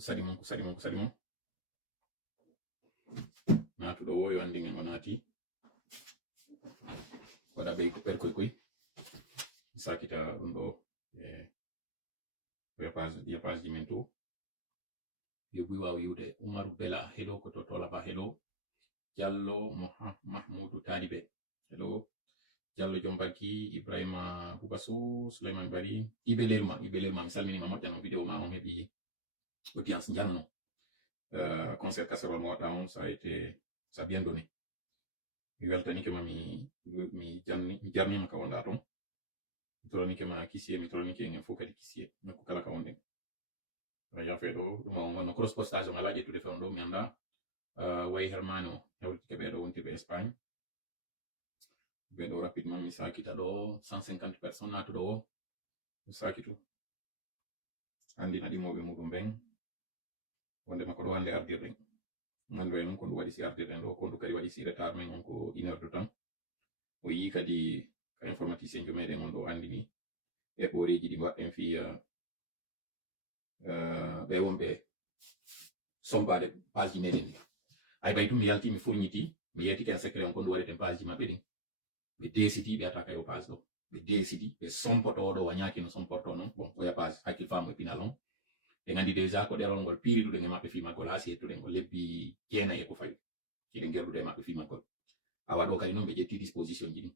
kusadimon natuɗo woyo andingen o naati waɗa ɓey ko perkoy sakita ɗum ɗo page ji men to yo buy waw yiwde Umaru Bela hello ko to tolaba hello Diallo Mahmoudou Talibe hello Diallo Jombarki Ibrahima Boubassou Souleymane Bari ibe lelma mi salminima moƴƴano vidéo ma on heɓi audience janno concert casserole mo waɗa on ça a bien donné mi weltanike ma mi jarnima ka wonɗa ton mi tolanike ma Kissié mi tolanike en fof kadi Kissié nokku kala ka wonɗen yafe ɗo ɗum on wonno cross postage on ala ƴettude fewn ɗo mi anda wayi hermane o hewtike ɓeɗo wontirɓe Espagne ɓeɗo rapidement mi sakita ɗo 150 personnes natuɗo o mi sakitu andina ɗimoɓe muɗum ɓen wondema ko ɗo hande ardirɗen gandu e noon ko ndu waɗi si ardirɗen ɗo ko ndu kadi waɗi si retard men on ko 1 heure de temps o yi kadi ka informaticien jo meɗen on ɗo andini eɓɓoreji ɗi mbaɗɗen fi ɓe wonɓe sombade page ji meɗen ɗi ay bay tum mi yalti mi fourniti mi yetike en secret on ko ndu waɗeten page ji maɓɓe ɗin ɓe desidi ɓe ataka yo page ɗo ɓe desidi ɓe sompoto ɗo wañaki no somporto noon bon oya page hakkil famo e pinal on ɓe gandi déjà ko ɗerol ngol piiriɗuɗen e maɓɓe fimaggol ha si hettuɗen ngol lebbi jeenayi e ko fawi kiɗen gerdude e maɓɓe fimaggol awa ɗo kadi noon ɓe ƴetti disposition ji ɗin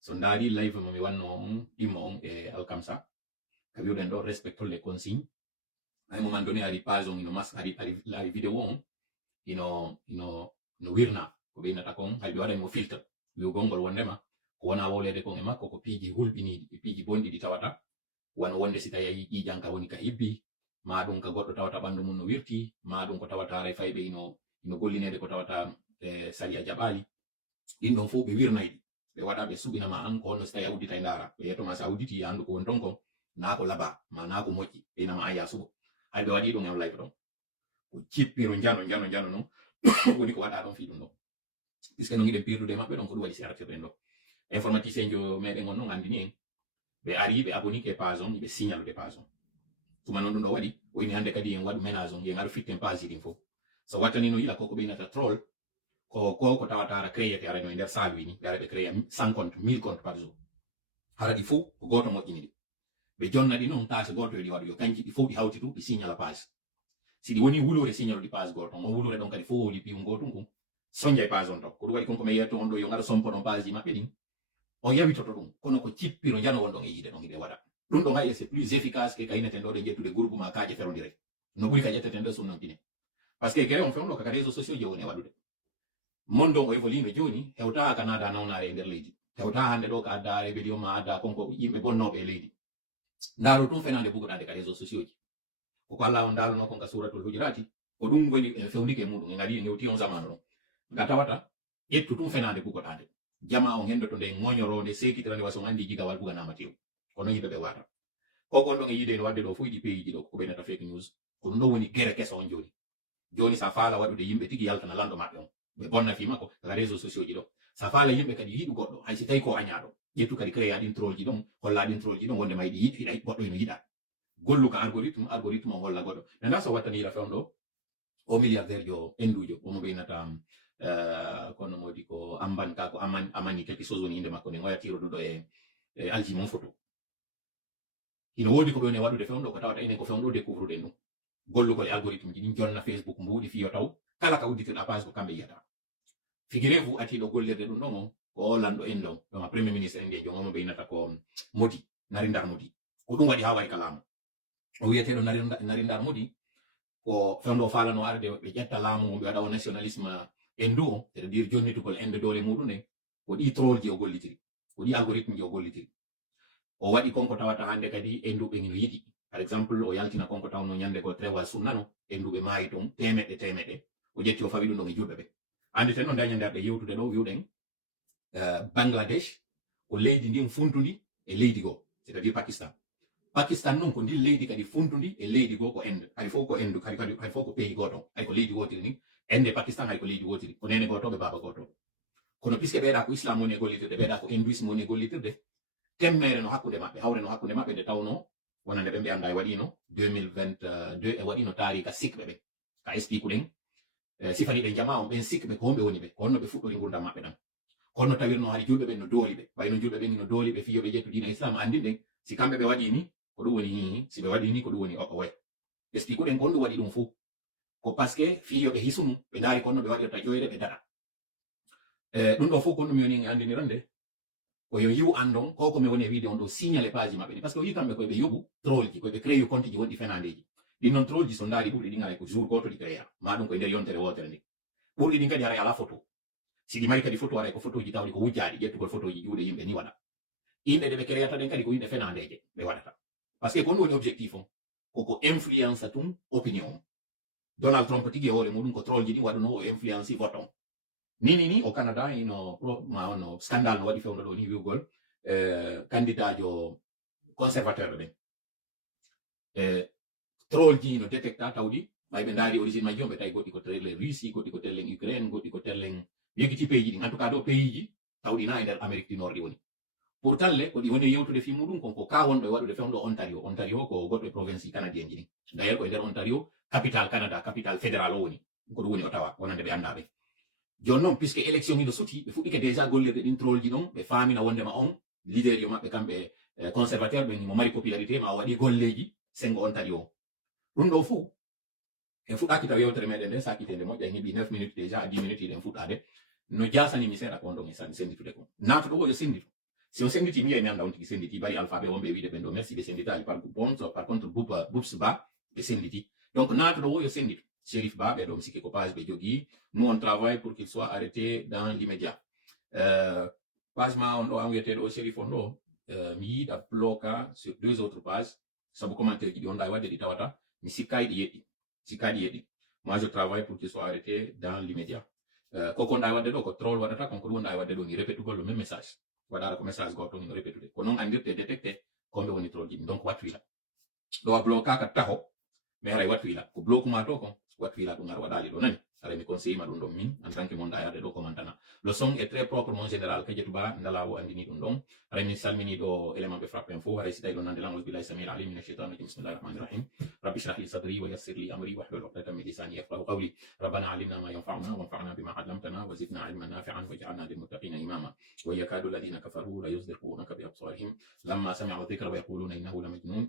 so ndaari live mo mi wanno on ɗimmo on e alkamsa ka wiwɗen ɗo respectons les consignes à un moment donné ari page on ino mas ari vidéo on ino wirna ko ɓeynata kon hay ɓe waɗan mo filtre wiwgol ngol wondema ko wona wolede kon e makko ko piiji hulɓiniɗi e piiji bonɗi ɗi tawata wano wonde si tawi ayi ƴiƴanka woni ka hibbi ma ɗum ka goɗɗo tawata ɓandu mum no wirti ma ɗum ko tawata ray fayɓe ino gollinede ko tawata sali a jaɓali ɗin ɗon fof ɓe wirnayɗi ɓe waɗa ɓe suɓinama an ko honno si tawi a uddita e ndaara ɓe yettoma sa udditi andu ko woni ton kon na ko laba ma na ko moƴƴi ɓeynama an ya suɓo hay ɓe waɗi ɗum en live ɗon ko cippiro jano noon woni ko waɗa ɗon fi ɗum ɗon puisque no giɗen pirdude maɓɓe ɗon ko ɗum waɗi si artirɗen ɗo informaticien jo meɗen on noon andini en ɓe ari ɓe abonike e page on ɓe signalude page on tuma noon ɗum ɗo waɗi o ini hannde kadi en waɗu ménage on yen aɗa fitten page ji ɗin fof so wattani no yila koko ɓeynata troll ko tawata ara créete arano e nder saluji ni ɓe ara ɓe créa 100 compte 1000 compte par jour hara ɗi fof ko goto moƴƴini ɗi ɓe jonna ɗi noon tâche goto yoɗi waɗu yo kanji ɗi fof ɗi hawti tu ɗi signala page si ɗi woni wulore signaluɗi page goto on o wulore ɗon kadi fof woli piwum gotum kum soñja e page on taw ko ɗum waɗi konko mi yetto on ɗo yo ngaɗa sompo ɗon page ji maɓɓe ɗin o yawitoto ɗum kono ko cippiro jano won ɗon e yiide ɗon hiɗe waɗa ɗum ɗon hay c'est plus efficace que kayneten ɗo ɗe ƴettude groupe ma kaje ferondire no ɓuri ka ƴetteten ɗo sunnantine par ce que kere on fewno kaka réseaux sociaux je woni e waɗude monde on o évolue joni hewta ka nada nawnare e nder leydi hewta hande ɗo ka adda rébellion ma adda konko yimɓe bonnoɓe e leydi ndaaro tum fenande bugoɗade ka réseaux sociaux ji koko Allah on ndalono kon ka suratul hujurati ko ɗum woni fewnike e muɗum en adi en hewti on zamanu ɗon nga tawata ƴettu tum fenande bugoɗade jama on hendoto nde ŋoñorode sekitirande wason andi jigawal buganama tew kono yimɓe ɓe wata kokon ɗon e yiide no wadde ɗo fu yiɗi pays ji ɗo ko ɓeynata fake news ko ɗum ɗo woni guerre keso on joni sa faala waɗude yimɓe tigi yaltana lando maɓɓe on ɓe bonna fi makko kaka réseaux sociaux ji ɗo sa faala yimɓe kadi yiɗu goɗɗo hay si tawi ko añaɗo ƴettu kadi créa ɗin troll ji ɗon holla ɗin troll ji ɗon wonde ma yiɗi hiɗa goɗɗo eno yiɗa gollu ka algorithme on holla goɗɗo nanda so wattani yila fewn ɗo o milliardaire jo endujo omo ɓeynata kono modi ko amban ka ko amani quelque chose woni inde makko nde goyatiro ɗum ɗo e alji mon photo ino wodi ko ɓewne waɗude fewn ɗo ko tawata enen ko fewn ɗo découvre ɗen ɗum gollugol e algorithme ji ɗin jonna Facebook mbuɗi fiyo taw kala ka udditirɗa page ko kamɓe yiyata figurez-vous atiɗo gollirde ɗum ɗon on ko o lanɗo en ɗon ɗoma premier ministre en nde jogomo ɓeynata ko Modi Narendra Modi ko ɗum waɗi ha waɗi ka laamu o wiyeteɗo Narendra Modi ko fewnɗo falano arde ɓe ƴetta laamu ɓe waɗa o nationalisme en du o c'est à dire jonnitugol ende doole muɗum ɗen ko ɗi troll ji o gollitiri ko ɗi algorithme ji o gollitiri o waɗi konko tawata hande kadi enduɓe ino yiɗi par exemple o yaltina konko tawno ñande ko trewal sunnano enduɓe maayi ton temeɗɗe o ƴetti o fawi ɗum ɗon e julɓe ɓe andi ten no dañande arɗe yewtude ɗo wiwɗen Bangladesh ko leydi ndin funtundi e leydi goo c'est à dire Pakistan noon ko ndin leydi kadi funtundi e leydi goo ko Inde hay fof ko Inde hay fof ko pays goto hay ko leydi wotiri ni Inde Pakistan hay ko leydi wotiri ko nene goto ɓe baba goto kono puisque ɓeeɗa ko islam woni e gollitirde ɓeeɗa ko hindouisme woni e gollitirde temmere no hakkude maɓɓe hawre no hakkude maɓɓe nde tawno wonande ɓe anda e waɗino 2022 e waɗino taarika sikɓe ɓe ka explique ɗen sifani ɗen jama on ɓen sikɓe ko homɓe woni ɓe ko honno ɓe fuɗɗori gurdam maɓɓe ɗan honno tawirno hani julɓe ɓen no dooli ɓe wayno julɓe ɓen no dooli ɓe fiyoɓe jettu dina islam andin ɗen si kamɓe ɓe waɗi ni ko ɗum woni ni si ɓe waɗi ni ko ɗum woni o way explique ɗen ko honɗum waɗi ɗum fuu ko par ce que fiyoɓe hisunu ɓe ndaari ko honno ɓe waɗirta ƴoyre ɓe daɗa ɗum ɗo fof ko honɗum yoni andiniran de ko yo yiw andon ko komi woni e wiide on ɗo signalé page maɓɓe ni par ce que o yi kamɓe koyeɓe yoɓu troll ji koyeɓe créé compte ji wonɗi fenandeji ɗin noon troll ji so ndaari ɓurɗi ɗin ara ko jour goto ɗi créa ma ɗum koye nder yontere wotere ndi ɓurɗi ɗin kadi ara ala photo si ɗi mari kadi photo ara ko photo ji tawɗi ko wujjaɗi ƴettugol photo ji juuɗe yimɓe ni waɗa yimɓe ɗe ɓe créata ɗen kadi ko yimɓe fenandeje ɓe waɗata par ce que ko ɗum woni objectif on koko influence tum opinion on Donald Trump tigi e hoore muɗum ko troll ji ɗin waɗuno o influence vote on ni au Canada ino ma ono scandale no waɗi fewno ɗo ni wiwgol candidat jo conservateur ɓen troll ji no détecta tawɗi ɓay ɓe ndaari origine majji on ɓe tawi goɗɗi ko tellen Russie goɗɗi ko tellen Ukraine goɗɗi ko tellen yegiti pays ji ɗin en tout cas ɗo pays ji tawɗi na e nder Amérique du Nord ɗi woni pourtant le ko ɗi woni yewtude fi muɗum konko ka wonɗo e waɗude fewno ɗo Ontario ko goɗɗo e province canadien ji ɗin d'ailleurs ko e nder Ontario capital Canada capital fédéral o woni ko ɗum woni Ottawa wonande ɓe annda ɓe joni noon puisque élection ɗi no suti ɓe fuɗɗike déjà gollirde ɗin troll ji ɗon ɓe faamina wondema on leader yo maɓɓe kamɓe conservateur ɓen mo mari popularité ma waɗi golleji sengo Ontario ɗum ɗo fuu en fuɗɗaki taw yewtere meɗen nde sakitende moƴƴa en heeɓi 9 minutes déjà à 10 minutes iɗen fuɗɗade no jasanimi seeɗa ko on ɗon e senditude ko natuɗo o yo senditu si on senditi mi mi anda on tigi senditi bari alphabet wonɓe wiide ɓen ɗo merci ɓe senditaji par contre Boubs Ba ɓe senditi donc natuɗo o yo senditu Chérif Ba ɓe ɗo mi sikki ko page ɓe jogui nous on travaille pour qu'il soit arrêté dans l'immédiat page ma on ɗo an wiyeteɗo o Chérif on ɗo mi yiiɗa bloca sur 2 autres pages sabu commentaire ji ɗi on ɗa wadde ɗi tawata mi sikkayi ɗi yeɗɗi moi je travaille pour qu'il soit arrêté dans l'immédiat koko ɗa wadde ɗo ko troll waɗata konko ɗum ɗa wadde ɗo ni répétugol le même message waɗara ko message goto ni no répétude ko noon andirte détecté komɓe woni troll ji ɗi donc wattu wila ɗo a blocaka taho mais haray wattu wila ko blocuma to kon wattu wila ɗum ar waɗali ɗo nani haray mi conseille ma ɗum ɗon min en tant que mon dayade ɗo commentana le son est très propre mon général kajetu ba ndalawo andini ɗum ɗon haray min salmini ɗo élément ɓe frappe en fo haray si tawi ɗo nande lan billahi samil alim min ashaitan rajim bismillahi rahmani rahim rabbi shrah li sadri wa yassir li amri wahlul uqdatan min lisani yafqahu qawli rabbana alimna ma yanfa'una wanfa'na bima 'allamtana wa zidna ilman nafi'an waj'alna lil muttaqina imama wa yakadu alladhina kafaru la yuzliqunaka bi absarihim lamma sami'u dhikra wa yaquluna innahu lamajnun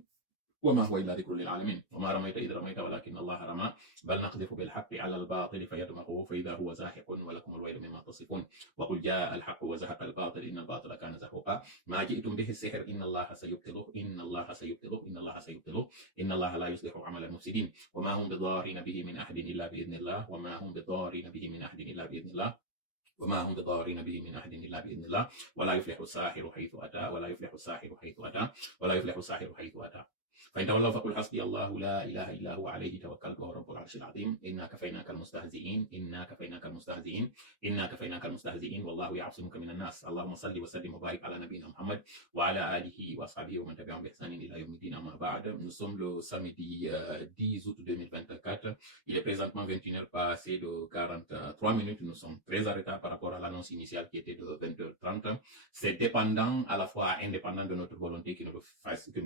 وما هو إلا ذكر للعالمين وما رميت إذ رميت ولكن الله رمى بل نقذف بالحق على الباطل فيدمغه فإذا هو زاهق ولكم الويل مما تصفون وقل جاء الحق وزهق الباطل إن الباطل كان زهوقا ما جئتم به السحر إن الله سيبطله إن الله سيبطله إن الله سيبطله إن الله لا يصلح عمل المفسدين وما هم بضارين به من أحد إلا بإذن الله وما هم بضارين به من أحد إلا بإذن الله وما هم بضارين به من أحد إلا بإذن الله ولا يفلح الساحر حيث أتى ولا يفلح الساحر حيث أتى ولا يفلح الساحر حيث أتى فإن تولوا فقل حسبي الله لا إله إلا هو عليه توكلت وهو رب العرش العظيم إنا كفيناك المستهزئين إنا كفيناك المستهزئين إنا كفيناك المستهزئين والله يعصمك من الناس اللهم صل وسلم وبارك على نبينا محمد وعلى آله وأصحابه ومن تبعهم بإحسان إلى يوم الدين أما بعد. Nous sommes le samedi 10 août 2024. Il est présentement 21h passé de 43 minutes. Nous sommes très en retard par rapport à l'annonce initiale qui était de 20h30. C'est dépendant, à la fois indépendant de notre volonté que nous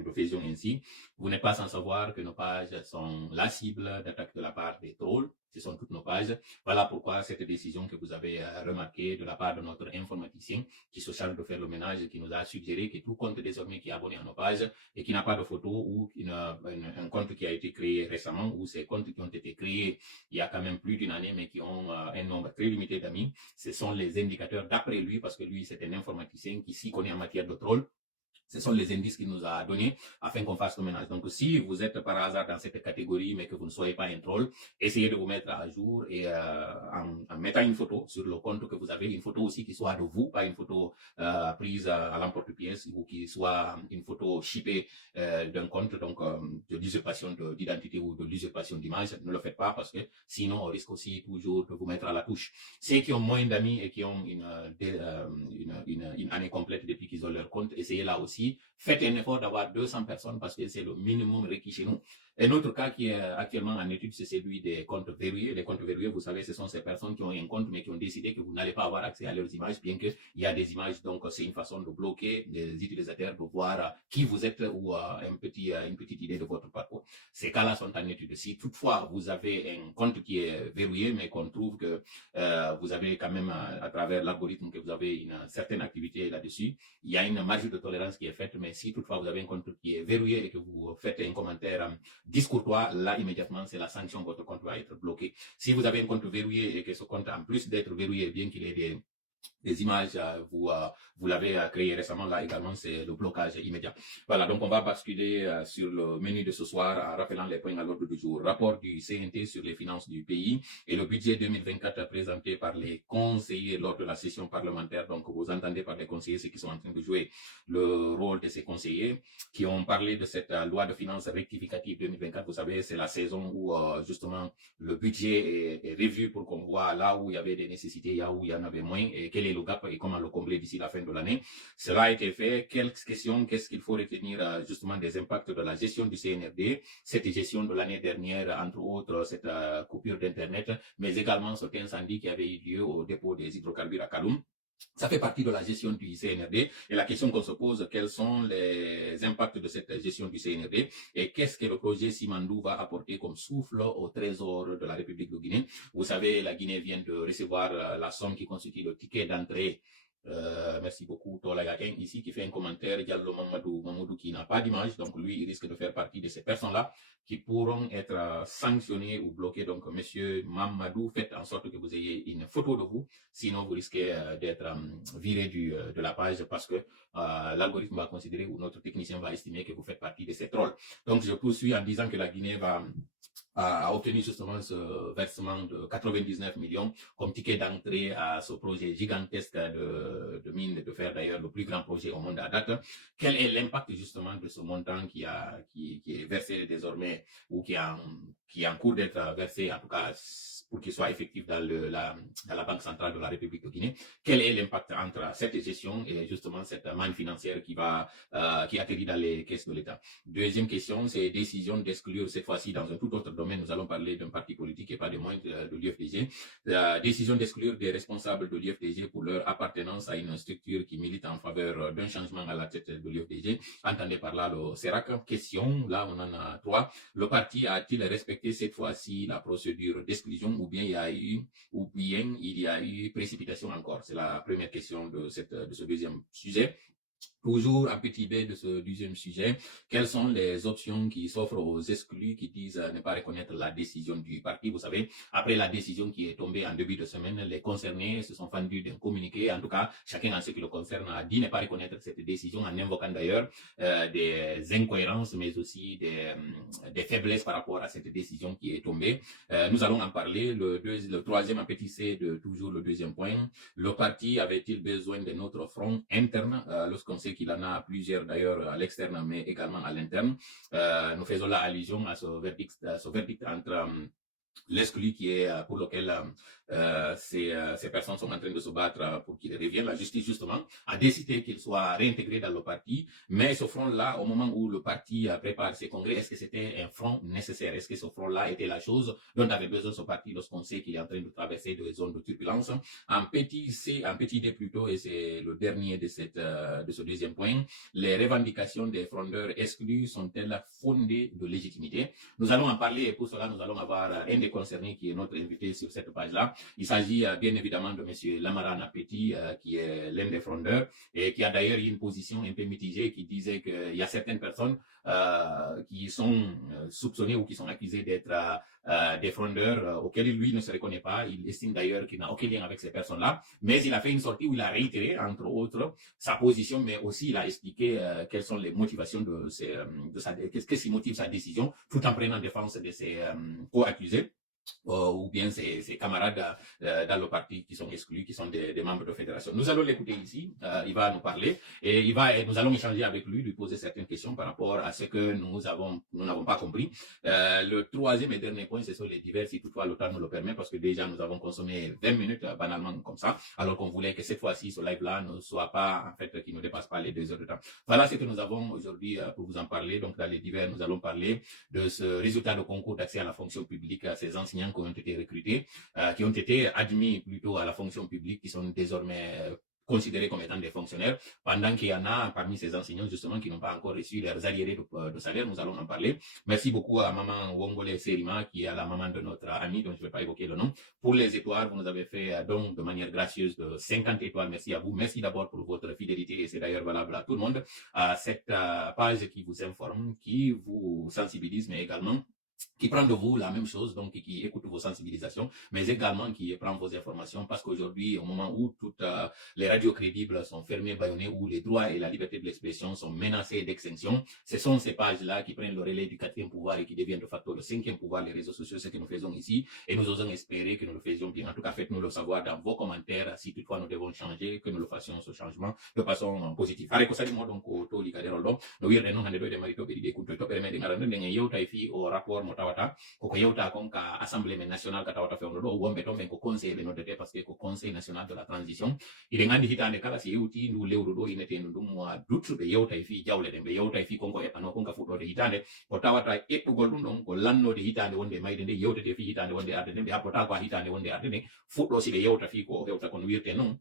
le faisions ainsi. Vous n'êtes pas sans savoir que nos pages sont la cible d'attaque de la part des trolls. Ce sont toutes nos pages. Voilà pourquoi cette décision que vous avez remarquée de la part de notre informaticien qui se charge de faire le ménage, qui nous a suggéré que tout compte désormais qui est abonné à nos pages et qui n'a pas de photo ou un compte qui a été créé récemment ou ces comptes qui ont été créés il y a quand même plus d'une année mais qui ont un nombre très limité d'amis, ce sont les indicateurs d'après lui parce que lui c'est un informaticien qui s'y connaît en matière de trolls. Ce sont les indices qu'il nous a donnés afin qu'on fasse le ménage. Donc, si vous êtes par hasard dans cette catégorie, mais que vous ne soyez pas un troll, essayez de vous mettre à jour et en mettant une photo sur le compte que vous avez, une photo aussi qui soit de vous, pas une photo prise à l'emporte-pièce ou qui soit une photo chippée d'un compte, donc de l'usurpation d'identité ou de l'usurpation d'image. Ne le faites pas parce que sinon, on risque aussi toujours de vous mettre à la touche. Ceux qui ont moins d'amis et qui ont une année complète depuis qu'ils ont leur compte, essayez là aussi aussi, faites un effort d'avoir 200 personnes parce que c'est le minimum requis chez nous. Un autre cas qui est actuellement en étude, c'est celui des comptes verrouillés. Les comptes verrouillés, vous savez, ce sont ces personnes qui ont un compte mais qui ont décidé que vous n'allez pas avoir accès à leurs images, bien qu'il y a des images. Donc, c'est une façon de bloquer les utilisateurs, de voir qui vous êtes ou une petite idée de votre parcours. Ces cas-là sont en étude. Si toutefois vous avez un compte qui est verrouillé, mais qu'on trouve que vous avez quand même, à travers l'algorithme, que vous avez une certaine activité là-dessus, il y a une marge de tolérance qui est faite. Mais si toutefois vous avez un compte qui est verrouillé et que vous faites un commentaire discourtois, là immédiatement c'est la sanction, votre compte va être bloqué. Si vous avez un compte verrouillé et que ce compte, en plus d'être verrouillé, bien qu'il ait des images, vous l'avez créé récemment, là également c'est le blocage immédiat. Voilà, donc on va basculer sur le menu de ce soir en rappelant les points à l'ordre du jour. Rapport du CNT sur les finances du pays et le budget 2024 présenté par les conseillers lors de la session parlementaire. Donc vous entendez par les conseillers ceux qui sont en train de jouer le rôle de ces conseillers qui ont parlé de cette loi de finances rectificative 2024. Vous savez, c'est la saison où justement le budget est revu pour qu'on voit là où il y avait des nécessités, là où il y en avait moins, et quel est le gap et comment le combler d'ici la fin de l'année. Cela a été fait. Quelles questions, qu'est-ce qu'il faut retenir justement des impacts de la gestion du CNRD, cette gestion de l'année dernière, entre autres cette coupure d'Internet, mais également cet incendie qui avait eu lieu au dépôt des hydrocarbures à Kaloum. Ça fait partie de la gestion du CNRD et la question qu'on se pose, quels sont les impacts de cette gestion du CNRD et qu'est-ce que le projet Simandou va apporter comme souffle au trésor de la République de Guinée. Vous savez, la Guinée vient de recevoir la somme qui constitue le ticket d'entrée. Merci beaucoup Tolaga ici qui fait un commentaire, Diallo Mamadou qui n'a pas d'image, donc lui il risque de faire partie de ces personnes-là qui pourront être sanctionnées ou bloquées. Donc monsieur Mamadou, faites en sorte que vous ayez une photo de vous, sinon vous risquez d'être viré de la page parce que l'algorithme va considérer ou notre technicien va estimer que vous faites partie de ces trolls. Donc je poursuis en disant que la Guinée a obtenu justement ce versement de 99 millions comme ticket d'entrée à ce projet gigantesque de mine de fer, d'ailleurs le plus grand projet au monde à date. Quel est l'impact justement de ce montant qui est versé désormais ou qui est en cours d'être versé, en tout cas pour qu'il soit effectif dans la Banque centrale de la République de Guinée? Quel est l'impact entre cette gestion et justement cette manne financière qui atterrit dans les caisses de l'État? Deuxième question, c'est décision d'exclure cette fois-ci dans un tout autre domaine. Nous allons parler d'un parti politique et pas de moins de l'UFDG. La décision d'exclure des responsables de l'UFDG pour leur appartenance à une structure qui milite en faveur d'un changement à la tête de l'UFDG. Entendez par là le CERAC. Question, là on en a 3. Le parti a-t-il respecté cette fois-ci la procédure d'exclusion ou bien il y a eu précipitation encore? C'est la première question de ce deuxième sujet. Toujours un petit B de ce deuxième sujet, quelles sont les options qui s'offrent aux exclus qui disent ne pas reconnaître la décision du parti? Vous savez, après la décision qui est tombée en début de semaine, les concernés se sont fendus d'un communiqué. En tout cas, chacun en ce qui le concerne a dit ne pas reconnaître cette décision en invoquant d'ailleurs des incohérences, mais aussi des faiblesses par rapport à cette décision qui est tombée. Nous allons en parler. Le troisième, un petit C de toujours le deuxième point. Le parti avait-il besoin de notre front interne lorsqu'on sait qu'il en a plusieurs d'ailleurs à l'externe, mais également à l'interne. Nous faisons là allusion à ce verdict entre l'exclu qui est pour lequel ces personnes sont en train de se battre pour qu'il revienne. La justice, justement, a décidé qu'il soit réintégré dans le parti. Mais ce front-là, au moment où le parti prépare ses congrès, est-ce que c'était un front nécessaire? Est-ce que ce front-là était la chose dont avait besoin ce parti lorsqu'on sait qu'il est en train de traverser des zones de turbulence? En petit C, en petit D plutôt, et c'est le dernier de ce deuxième point, les revendications des frondeurs exclus sont-elles fondées de légitimité? Nous allons en parler et pour cela, nous allons avoir un des concernés qui est notre invité sur cette page-là. Il s'agit bien évidemment de M. Lamara Napeti, qui est l'un des frondeurs et qui a d'ailleurs eu une position un peu mitigée qui disait qu'il y a certaines personnes qui sont soupçonnées ou qui sont accusées d'être des frondeurs auxquels lui ne se reconnaît pas. Il estime d'ailleurs qu'il n'a aucun lien avec ces personnes-là, mais il a fait une sortie où il a réitéré, entre autres, sa position, mais aussi il a expliqué quelles sont les motivations qu'est-ce qui motive sa décision, tout en prenant défense de ses co-accusés. ou bien ses camarades dans le parti qui sont exclus, qui sont des membres de fédération. Nous allons l'écouter ici, il va nous parler et nous allons échanger avec lui, lui poser certaines questions par rapport à ce que nous n'avons pas compris. Le troisième et dernier point, ce sont les divers, si toutefois le temps nous le permet, parce que déjà nous avons consommé 20 minutes banalement comme ça, alors qu'on voulait que cette fois-ci, ce live-là ne soit pas, en fait, qui ne dépasse pas les 2 heures de temps. Voilà ce que nous avons aujourd'hui pour vous en parler. Donc, dans les divers, nous allons parler de ce résultat de concours d'accès à la fonction publique à ces enseignants qui ont été recrutés, qui ont été admis plutôt à la fonction publique, qui sont désormais considérés comme étant des fonctionnaires, pendant qu'il y en a parmi ces enseignants justement qui n'ont pas encore reçu leurs arriérés de salaire. Nous allons en parler. Merci beaucoup à maman Wongole Serima, qui est la maman de notre ami, dont je ne vais pas évoquer le nom. Pour les étoiles, vous nous avez fait donc de manière gracieuse de 50 étoiles. Merci à vous. Merci d'abord pour votre fidélité, et c'est d'ailleurs valable à tout le monde, à cette page qui vous informe, qui vous sensibilise, mais également qui prend de vous la même chose, donc qui écoute vos sensibilisations, mais également qui prend vos informations, parce qu'aujourd'hui, au moment où toutes les radios crédibles sont fermées, bâillonnées, où les droits et la liberté de l'expression sont menacés d'extinction, ce sont ces pages-là qui prennent le relais du 4e pouvoir et qui deviennent de facto le 5e pouvoir, les réseaux sociaux, ce que nous faisons ici, et nous osons espérer que nous le faisions bien. En tout cas, faites-nous le savoir dans vos commentaires, si toutefois nous devons changer, que nous le fassions ce changement de façon positive. Arrêtez ça, moi donc au taux d'Icaderoldo, nous irons nous de marito de écouter, to permet de garder des yota ici au rapport motawata, ko yewta kon ka assemblée nationale ka tawata fewno do wombe to men ko conseil le nodete parce que ko conseil national de la transition ile ngandi hitande kala si yewti ndu lewru do inete ndu mois d'août be yewta fi jawle de be yewta fi konko e pano kon ka fudo de hitande ko tawata ettugol dum don ko lannode hitande wonde mayde de yewtete fi hitande wonde arde de be happota ko hitande wonde arde de fuddo si be yewta fi ko hewta kon wirte non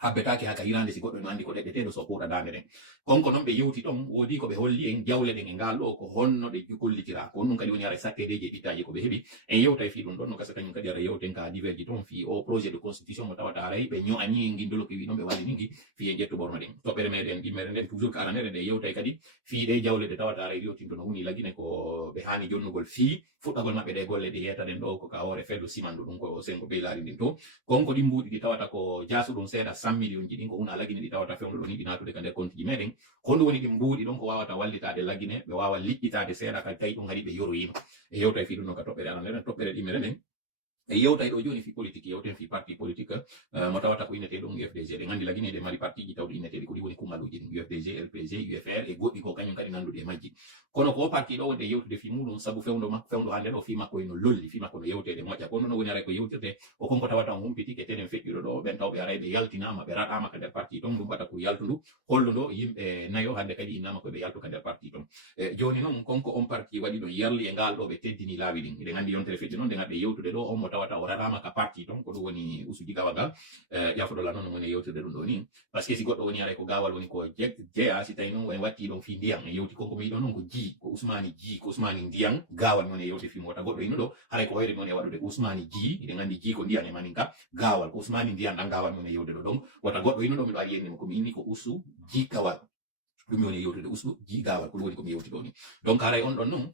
habbetake haka hirande si goɗɗo no andi ko ɗeɗɗeteɗo so ɓuuɗa dande ɗen konko noon ɓe yewti ɗon woodi ko ɓe holli en jawle ɗen e ngal ɗo ko honno ɗe gollitira ko ɗum kadi woni ara sakkedeji e ɗittaji ko ɓe heeɓi en yewta e fi ɗum ɗon no gasa kañum kadi ara yewten ka diverji toon fi o projet de constitution mo tawata aray ɓe ño'ani en guindolo ki wi ɗon ɓe walliningi fi en ƴettu ɓorno ɗen toɓɓere meɗen ɗimmere nden toujours ka aranere nde yewtay kadi fi ɗe jawle ɗe tawata aray yewtinto no woni lagine ko ɓe hani jonnugol fi fuɗɗagol maɓɓe ɗe golle ɗe yetaɗen ɗo ko ka hoore feddo simandu ɗum ko sengo ɓeylari ndin to konko ɗi mbuuɗi ɗi tawata ko jasuɗum seeɗa 100 million ji ɗin ko wona lagine ɗi tawata fewndo ɗo ni ɗi natude ka nder compte ji meɗen honɗum woni ɗi mbuuɗi ɗon ko wawata wallitade lagine ɓe wawa liƴƴitade seeɗa kadi tawi ɗum kadi ɓe yoroyima e yewta e fi ɗum ɗon ka toɓɓere aranere toɓɓere ɗimmere ɗen e yewtay ɗo joni fi politique yewten fi parti politique mo tawata ko innete ɗum UFDG ɗe gandi lagine ɗe mari parti ji tawɗi inneteɗi ko ɗi woni kumaluji ɗin UFDG LPG UFR e goɗɗi ko kañum kadi nanduɗe e majji kono ko parti ɗo wonde yewtude fi muɗum saabu fewndo hande ɗo fi makko eno lolli fi makko no yewtede moƴƴa kono noon woni aray ko yewtirte o konko tawata on humpitike tenen feƴƴuɗo ɗo ɓen tawɓe aray ɓe yaltinama ɓe raɗama ka nder parti ton ɗum waɗa ko yaltudu holludo yimɓe nayo hande kadi innama koɓe yaltu ka nder parti ton joni noon konko on parti waɗi ɗo yarli e ngal ɗo ɓe teddini laawi ɗin eɗen gandi yontere feƴƴi noon nde gaɗɗe yewtude ɗo on mo tawata o raɗama ka parti ton ko ɗum woni usuji gawagal yafuɗola noon woni yewtude ɗum ɗo ni par ce que si goɗɗo woni aray ko gawal woni ko jeeya si tawi noon en watti ɗon fi ndiyam e yewti konko mi yiɗon noon ko ko Ousmani ndiyam gawal non e yewti fi mota goɗɗo ino ɗo haray ko wayri noon e waɗude Ousmani ji eɗen gandi ji ko ndiyam e maninka gawal ko Ousmani ndiyam ɗan gawal non e yewde ɗo donc wata goɗɗo ino ɗo miɗo ari yennimo komi inni ko usu ji gawal ɗum woni yewtude uslu ji gawal ko ɗum woni komi yewti ɗo ni donc haray on ɗon noon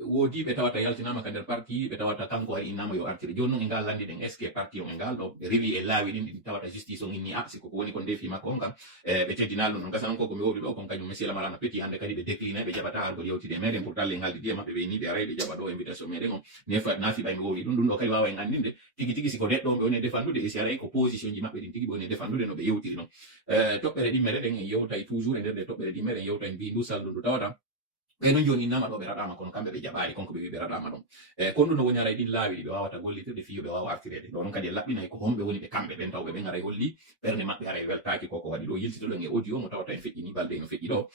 woodi ɓe tawata yaltinama ka nder parti ɓe tawata kanko ari innama yo artire joni noon e ngal landi ɗen est ce que parti on e ngal ɗo ɓe rewi e laawi ɗin ɗi tawata justice on inni siko ko woni ko ndefi makko on kam ɓe teddinali ɗum gasan ko komi wowi ɗo kon kañum monsieur lamarana petit hande kadi ɓe décline ɓe jaɓata argol yewtide e meɗen pourtant le ngaldi ɗiye maɓɓe ɓe ni ɓe aray ɓe jaɓa ɗo invitation meɗen on nafi ɓay mi wowi ɗum ɗo kadi wawa en andinde tigi tigi siko neɗɗo ɓe woni defandude e si aray ko position ji maɓɓe ɗin tigi ɓe woni defandude no ɓe yewtiri ɗon toɓɓere ɗimmere ɗen en yewtay toujours e nder ɗe toɓɓere ɗimmere en yewtay mbi ndu saldu ndu tawata ɓe non joni innama ɗo ɓe raɗama kono kamɓe ɓe jaɓari konko ɓe wi ɓe raɗama ɗon kon ɗum no woni aray ɗin laawi ɗi ɓe wawata gollitirde fiyo ɓe wawa artirede ɗo noon kadi e laɓɓinay ko homɓe woni ɓe kamɓe ɓen tawɓe ɓen aray holli ɓerde maɓɓe aray weltaki koko waɗi ɗo yiltitoɗon e audio mo tawata en feƴƴini balɗe no feƴƴi ɗo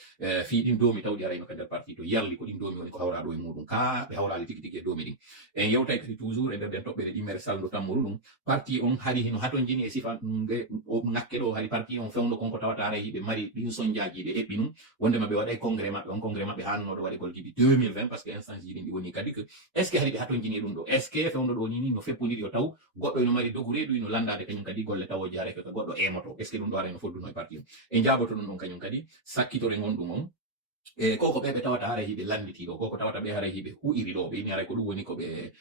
fi ɗin domi tawɗi arayno ka nder parti to yarli ko ɗin domi woni ko hawra ɗo e muɗum ka ɓe hawrali tigi tigi e domi ɗin en yewtay kadi toujours e nder den toɓɓere ɗimmere saldu tammuru ɗum parti on haari hino haton jini e sifa o ngakke ɗo haari parti on fewndo konko tawata aray hiɓe mari ɗin soñjaji ɓe heɓɓi ɗum wondema ɓe waɗay congrès maɓɓe on congrès maɓɓe hannoɗo waɗigol jibi 2020 par ce que instance ji ɗin ɗi woni kadi que est ce que hari ɓe haton jini ɗum ɗo est ce que fewndo ɗo ni no feppodiri yo taw goɗɗo eno mari dogu reedu ino landade kañum kadi golle tawoji haare kaka goɗɗo emoto est ce que ɗum ɗo ara no fodduno e parti on e jaboto ɗum ɗon kañum kadi sakkitore gonɗum on koko ɓe tawata hara hiɓe landitiɗo koko tawata ɓe hara hiɓe hu'iri ɗo ɓe ini haray ko ɗum woni koɓe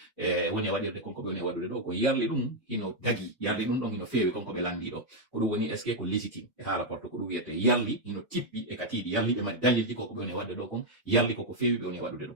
woni waɗirde konko ɓe woni waɗude ɗo ko yarli ɗum hino dagi yarli ɗum ɗon hino feewi konko ɓe landiɗo ko ɗum woni est ce que ko légitime e haala porto ko ɗum wiyete yarli hino tippi e katiɗi yarli ɓe mari dalilji koko ɓe woni wadde ɗo kon yarli koko feewi ɓe woni waɗude ɗo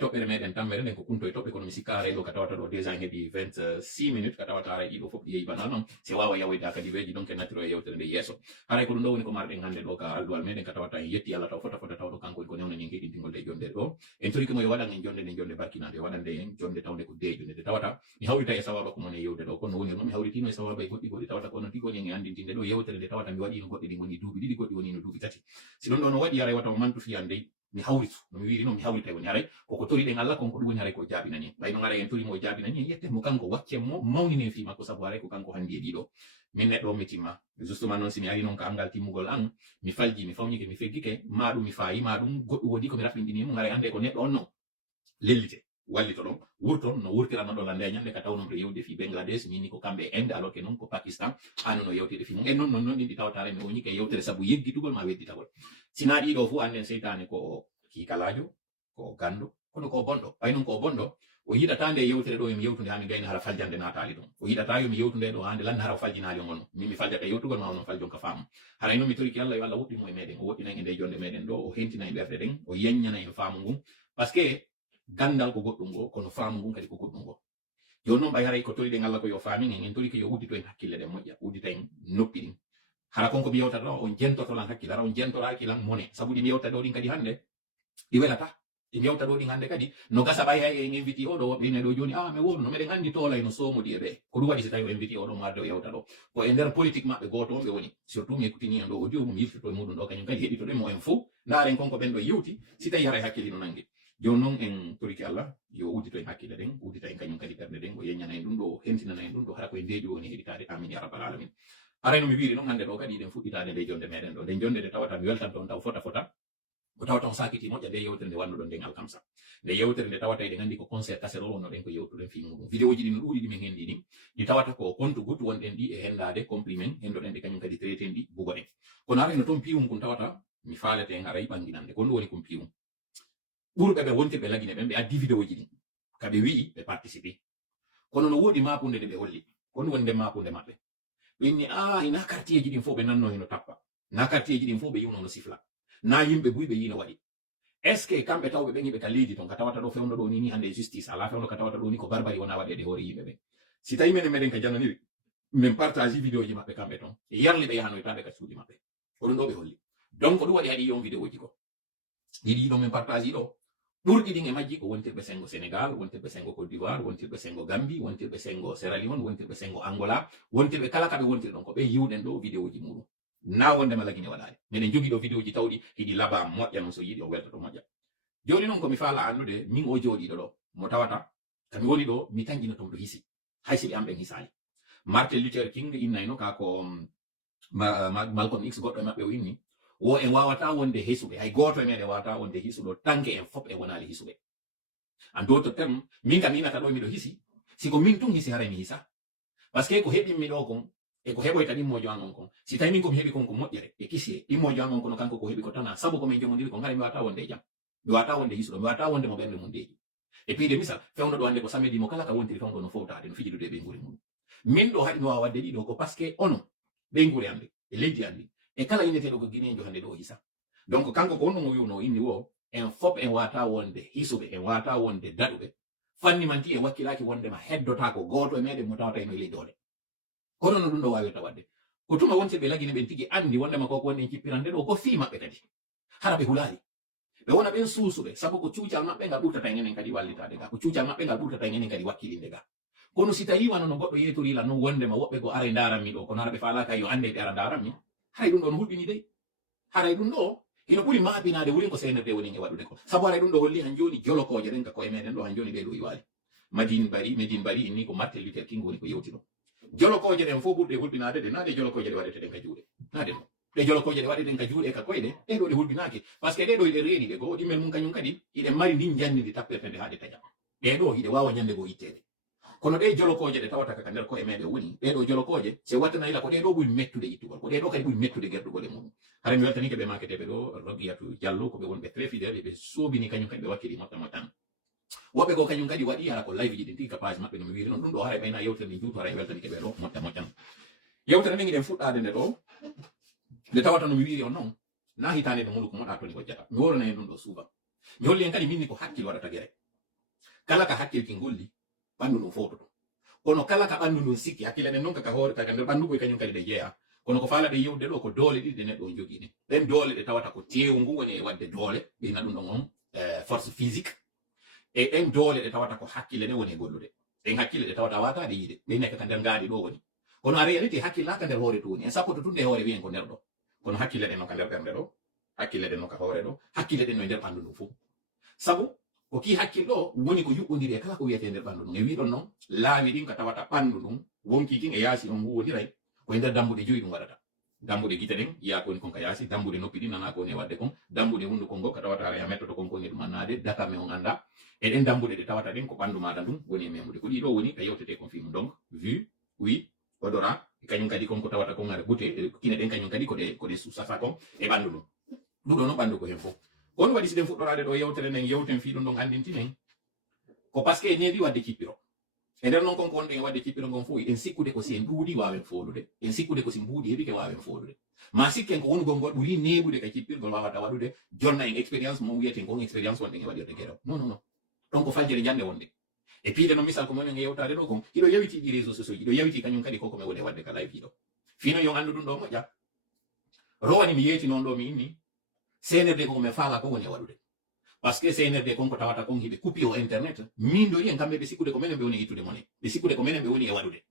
toɓɓere meɗen tammere nden ko kunto e toɓɓe kono mi sikka haray ɗo ka tawata ɗo déjà heeɓi 26 minutes ka tawata haray ɗiɗo fof ɗi yeehi banal noon si wawa yawoyda kadi weji donc nattiro e yewtere nde yeeso haray ko ɗum ɗo woni ko marɗen hannde ɗo ka alduwal meɗen ka tawata en yetti Allah taw fota tawɗo kanko woni ko newnanin heɗintingol de jonde ɗo en toriki mo yo waɗan en jonde nde jonde barkinade yo waɗande en jonde tawde ko deejonde nde tawata mi hawrita e sawaba ko mon e yewde ɗo kono woni noon mi hawritino e sawaba e goɗɗi goɗɗi tawata kono tigoni en andintinde ɗo yewtere nde tawata mi waɗino goɗɗe ɗi woni duuɓi ɗiɗi goɗɗi woni no duuɓi tati si ɗum ɗo no waɗi haray wata o mantu fiyan dey mi hawritu no mi wiri noon mi hawrita woni haray koko toriɗen Allah konko ɗum woni haray ko jaabinani ɓay noon haray en torimo o jaabinani en yetten mo kanko wacce mo mawninen fi makko sabu haray ko kanko handi e ɗiɗo min neɗɗo mi timma justement noon simi ari noon ka angal timmugol an mi falji mi fawnike mi feggike ma ɗum mi faayi ma ɗum goɗɗum woodi komi raɓɓindini mum haray hannde ko neɗɗo on noon lellite wallito ɗon wurton no wurtiranno ɗon lande ñande ka tawnon to yewde fi Bangladesh minni ko kamɓe e Inde alors que noon ko Pakistan hano no yewtede fi mum en noon noon ɗin ɗi tawatare mi wonike yewtere sabu yeggitugol ma wedditagol sina ɗiɗo fu anden seytane ko kikalajo ko gando kono ko bonɗo ɓay noon ko bonɗo o yiɗata nde yewtere ɗo yomi yewtude ha mi gayni hara faljande natali ɗon o yiɗata yomi yewtude ɗo hande lande hara o faljinali o gonno min mi faljata yewtugol ma onon faljon ka faamu haray noon mi toriki Allah yo Allah woɗɗimo e meɗen o woɗɗinan e nde jonde meɗen ɗo o hentina e ɓerde ɗen o yeññana en faamu ngun par ce que gandal ko goɗɗum ngo kono faamu ngun kadi ko goɗɗum ngo joni noon ɓay haray ko toriɗen Allah ko yo faamin en toriki yo uddito en hakkille ɗen moƴƴa uddita en noppi ɗin hara konko mi yewtata ɗo on jentotolan hakkille hara on jentora hakkilan mone sabu ɗi mi yewta ɗo ɗin kadi hande ɗi welata ɗi yewta ɗo ɗin hannde kadi no gasa ɓay hay en invité oɗo woɓɓe ine ɗo joni mi woɗno meɗen anndi toolay no soomodi e ɓe ko ɗum waɗi so tawi o invité oɗo mo arde o yewta ɗo ko e nder politique maɓɓe gooto on ɓe woni surtout mi ekkutini en ɗo audio mum yirtito e muɗum ɗo kañum kadi heɗitoɗe mo en fof ndaaren konko ɓen ɗo yewti si tawi haray hakkille no nangi joni noon en toriki Allah yo uddito en hakkille ɗen uddita en kañum kadi ɓerde ɗen o yeññana en ɗum ɗo hentinana en ɗum ɗo hara koye ndeejo woni heɗitade amin ya rabbal alamin arayno mi wiiri noon hannde ɗo kadi ɗen fuɗɗitade nde jonde meɗen ɗo nden jonde nde tawata mi weltan ɗon taw fota ko tawata on sakiti moƴƴa nde yewtere nde wannuɗon nden alkamsa nde yewtere nde tawata eɗen anndi ko concert casserole wonno ɗen ko yewtuɗen fi muɗum vidéo ji ɗi no ɗuuɗi ɗi min henndi ɗin ɗi tawata ko contugut wonɗen ɗi e henndade comprimen hendoɗen ɗe kañum kadi traité ɗi bugoɗen kono arayno toon piwum kun tawata mi faalete en aray ɓanginande ko ɗum woni kum piwum ɓurɓe ɓe wontirɓe lagine ɓen ɓe addi vidéo ji ɗin kaɓe wi'i ɓe participer kono no woodi mapunde nde ɓe holli ko ɗum woni nden mapunde maɓɓe ɓe inni ina quartier ji ɗin fof ɓe nanno heno tappa na quartier ji ɗin fof ɓe yiwno no sifla na yimɓe buy ɓe yino waɗi est ce que kamɓe tawɓe ɓen yiɓe ka leydi ton ka tawata ɗo fewno ɗo ni hande justice ala fewno ka tawata ɗo ni ko barbari wona waɗede hoore yimɓe ɓen si tawi menen meɗen ka jannaniri min partage vidéo ji maɓɓe kamɓe ton yarli ɓe yahanoytaɓe ka cuuɗi maɓɓe ko ɗum ɗo ɓe holli donc ɗum waɗi haɗi yon vidéo ji ko ɗiɗi ɗon min partage ɗo ɓurɗi ɗin e majji ko wontirɓe sengo Sénégal wontirɓe sengo Côte d'Ivoire wontirɓe sengo Gambie wontirɓe sengo Sierra Leone wontirɓe sengo Angola wontirɓe kala kaɓe wontiri ɗon ko ɓe yiwɗen ɗo vidéo ji muɗum na wondema lagine waɗade miɗen jogui ɗo vidéo ji tawɗi hiɗi laba moƴƴa noon so yiɗi o welta to moƴƴa joni noon komi faala andude min o jooɗiɗo ɗo mo tawata kami woni ɗo mi tangina tom ɗo hisi hay siɓe am ɓen hisali Martin Luther King innayno ka ko Malcolm X goɗɗo e maɓɓe o inni wo en wawata wonde hisuɓe hay goto e meɗen wawata wonde hisuɗo tanke en fof e wonali hisuɓe en d'autres termes min kam inata ɗo miɗo hisi siko min tun hisi haray mi hisa par ce que ko heɓinmi ɗo kon e ko heɓoyta ɗimmojo an on kon si tawi min komi heɓi kon ko moƴƴere e kisi e ɗimmojo an on kono kanko ko heɓi ko tana sabu komin jomodiri kon haray mi wawata wonde e jam mi wawata wonde hisuɗo mi wawata wonde mo ɓernde mum deeƴi e piide misal fewno ɗo hande ko samedi mo kala ka wontiri fewno no fowtade no fijidude ɓe guri mum min ɗo haɗi mi wawa wadde ɗiɗo ko par ce que onon ɓe guri ande e leydi andi e kala inneteɗo ko guinejo hande ɗo hisa donc kanko ko wonno mo wiwno inni wo en fof en wawata wonde hisuɓe en wawata wonde daɗuɓe fanni manti e wakkilaki wondema heddota ko goto e meɗen mo tawata eno leydi kono no ɗum ɗo wawirta wadde ko tuma wontirɓe lagine ɓen tigi andi wondema koko wonɗen cippirande ɗo ko fi maɓɓe kadi hara ɓe hulali ɓe wona ɓen suusuɓe sabu ko cuucal maɓɓe ngal ɓurtata enen kadi wallitade ga ko cuucal maɓɓe ngal ɓurtata enen kadi wakkilinde ga kono si tawi wano no goɗɗo yetorila noon wondema woɓɓe go ara daranmi ɗo kono hara ɓe falaka yo ande ɓe ara daranmi haray ɗum ɗo no hulɓini dey haray ɗum ɗo hino ɓuuri maɓinade wurin ko senerde woni e waɗude ko sabu haray ɗum ɗo holli han joni jolokoje ɗen ka koye meɗen ɗo han joni ɓeɗo yiwali Medine Bari inni ko Martin Luther King woni ko yewti ɗo jolokoje ɗen fof ɓurɗe hulɓinade de nade jolokoje ɗe waɗeteɗen ka juuɗe nade ɗo ɗe jolokoje ɗe waɗeɗen ka juuɗe ka koyɗe ɗeɗo ɗe hulɓinaki par ce que ɗeɗo iɗe reeni ɗe goo ɗimmel mum kañum kadi iɗe mari ndin jandi ndi tappirte nde ha ɗe taƴa ɗeɗo hiɗe wawa ñande goo ittede kono ɗe jolokoje ɗe tawata kaka nder koye meɗe woni ɗeɗo jolokoje se wattanayila ko ɗeɗo ɓuri mettude ittugol ko ɗeɗo kadi ɓuri mettude gerɗugol e muɗum hara mi weltanike ɓe maketeɓe ɗo Roguiyatou Diallo koɓe wonɓe très fidèle ɓe soobini kañum kadi ɓe wakkili moƴƴa moƴƴan woɓɓe ko kañum kadi waɗi hara ko live ji ɗin tigui ka page maɓɓe no mi wiri noon ɗum ɗo hara ɓayna yewtere ndi juuto hara e weltanike ɓe ɗo moƴƴa moƴƴan yewtere nde giɗen fuɗɗade nde ɗo nde tawata no mi wiri on noon na hitande nde muɗum ko moɗa toni hojjata mi worona hen ɗum ɗo suuba mi holli en kadi minni ko hakkil waɗata guere kala ka hakkilki golli ɓandu ɗum fototo kono kala ka ɓandu ndun sikki hakkille ɗen noon kaka hoore taka nder ɓandu koye kañum kadi ɗe jeeya kono ko faalaɗe yewde ɗo ko doole ɗiɗi ɗe neɗɗo o jogui ɗe ɗen doole ɗe tawata ko tewu ngu woni e wadde doole ɓeyna ɗum ɗon on force physique e ɗen doole ɗe tawata ko hakkille ɗe woni e gollude ɗen hakkille ɗe tawata watade yiide ɓeyne kaka nder ngaadi ɗo woni kono a reality hakkillaka nder hoore to woni en sappoto tunde hoore wiyen ko nder ɗo kono hakkille ɗen no ka nder ɓernde ɗo hakkille ɗen no ka hoore ɗo hakkille ɗen no e nder ɓandu ɗum fof sabu ko ki hakkil ɗo woni ko yuɓɓodiri e kala ko wiyete nder ɓandu ɗum e wiɗon noon laawi ɗin ka tawata ɓandu ɗum wonki kin e yaasi on huwodiray koye nder dambuɗe joyi ɗum waɗata dambuɗe gite ɗen yiya koni kon ka yaasi dambuɗe noppi ɗin nana koni e wadde kon dambuɗe hunduko ngo ka tawata ara ya mettoto kon koni ɗum annade dakame on anda e ɗen dambuɗe ɗe tawata ɗen ko ɓandu maɗa ɗum woni e memude ko ɗiɗo woni ka yewtete kon fimu donc vue oui odorat kañum kadi kon ko tawata kon ara goute kine ɗen kañum kadi koɗe susata kon e ɓandu ɗum ɗuɗo noon ɓandu ko hen fof on waɗi siɗen fuɗɗorade ɗo yewtere nden yewten fiɗum ɗon andintinen ko par ce que en neewi wadde cippiro e nder noon konko wonɗen e wadde cippiro ngon fof en sikkude ko si en ɗuuɗi wawen folude en sikkude ko si mbuuɗi heɓike wawen folude ma sikken ko wongol ngol ɓuuri neɓude ka cippirgol wawata waɗude jonna en expérience mo wiyeten kon expérience wonɗen e waɗirde gueɗo non non non ɗon ko faljere jande wonde e piide no misal ko monen e yewtade ɗo kon hiɗo yawiti ɗi réseaux sociaux ji ɗo yawiti kañum kadi koko mi woni e wadde ka live ji ɗo fino yon andu ɗum ɗo moƴƴa rowani mi yeeti noon ɗo mi inni CNRD ko mi faala ko woni e waɗude par ce que CNRD konko tawata kon hiɓe coupi o internet min ɗo en kamɓe ɓe sikkude ko menen ɓe woni e ittude mone ɓe sikkude ko menen ɓe woni e waɗude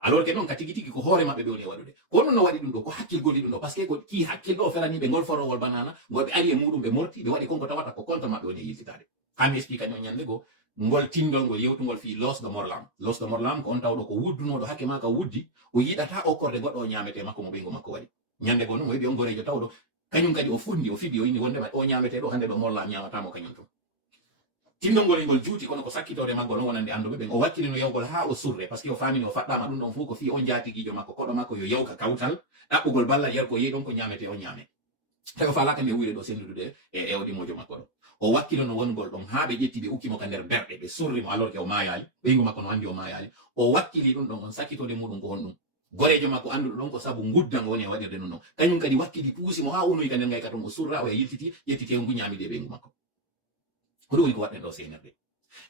alors que noon ka tigi tigi ko hoore maɓɓe ɓe woni e waɗude ko non no waɗi ɗum ɗo ko hakkil golli ɗum ɗo par ce que ko ki hakkil ɗo feraniɓe ngol forowol banana ngol ɓe ari e muɗum ɓe morti ɓe waɗi konko tawata ko contre maɓɓe woni e yiltitade hami explique ñon ñande goo ngol tindol ngol yewtugol fi Los de Morlam ko on tawɗo ko wuddunoɗo hakke ma ka wuddi o yiɗata okkorde goɗɗo o ñamete makko mo ɓeygu makko waɗi ñande goo noon o wiɓe on gorejo tawɗo kañum kadi o fundi o fiɗi o inni wondema o ñamete ɗo hande ɗo Morlam ñamatamo kañum to tindol ngol ngol juuti kono ko sakkitore maggol on wonande anduɓe ɓen o wakkilino yawgol ha o surre par ce que o famini o faɗɗama ɗum ɗon fof ko fi on jatigijo makko koɗo makko yo yawka kawtal ɗaɓɓugol balla yer ko yeyi ɗon ko ñamete o ñame tawi o falaka nde wuyre ɗo sendudude e ewdimojo makko ɗo o wakkilino wongol ɗon ha ɓe ƴetti ɓe ukkimo ka nder berɗe ɓe surrimo alors que o mayali ɓeygu makko no andi o mayali o wakkili ɗum ɗon on sakkitode muɗum ko honɗum gorejo makko anduɗo ɗon ko saabu guddan woni e waɗirde ɗum ɗon kañum kadi wakkili puusimo ha unoyi ka nder ngay ka ton o surra o e yiltiti ƴettiti e ngu ñamide ɓeygu makko ko ɗum woni ko waɗɗen ɗo CNRD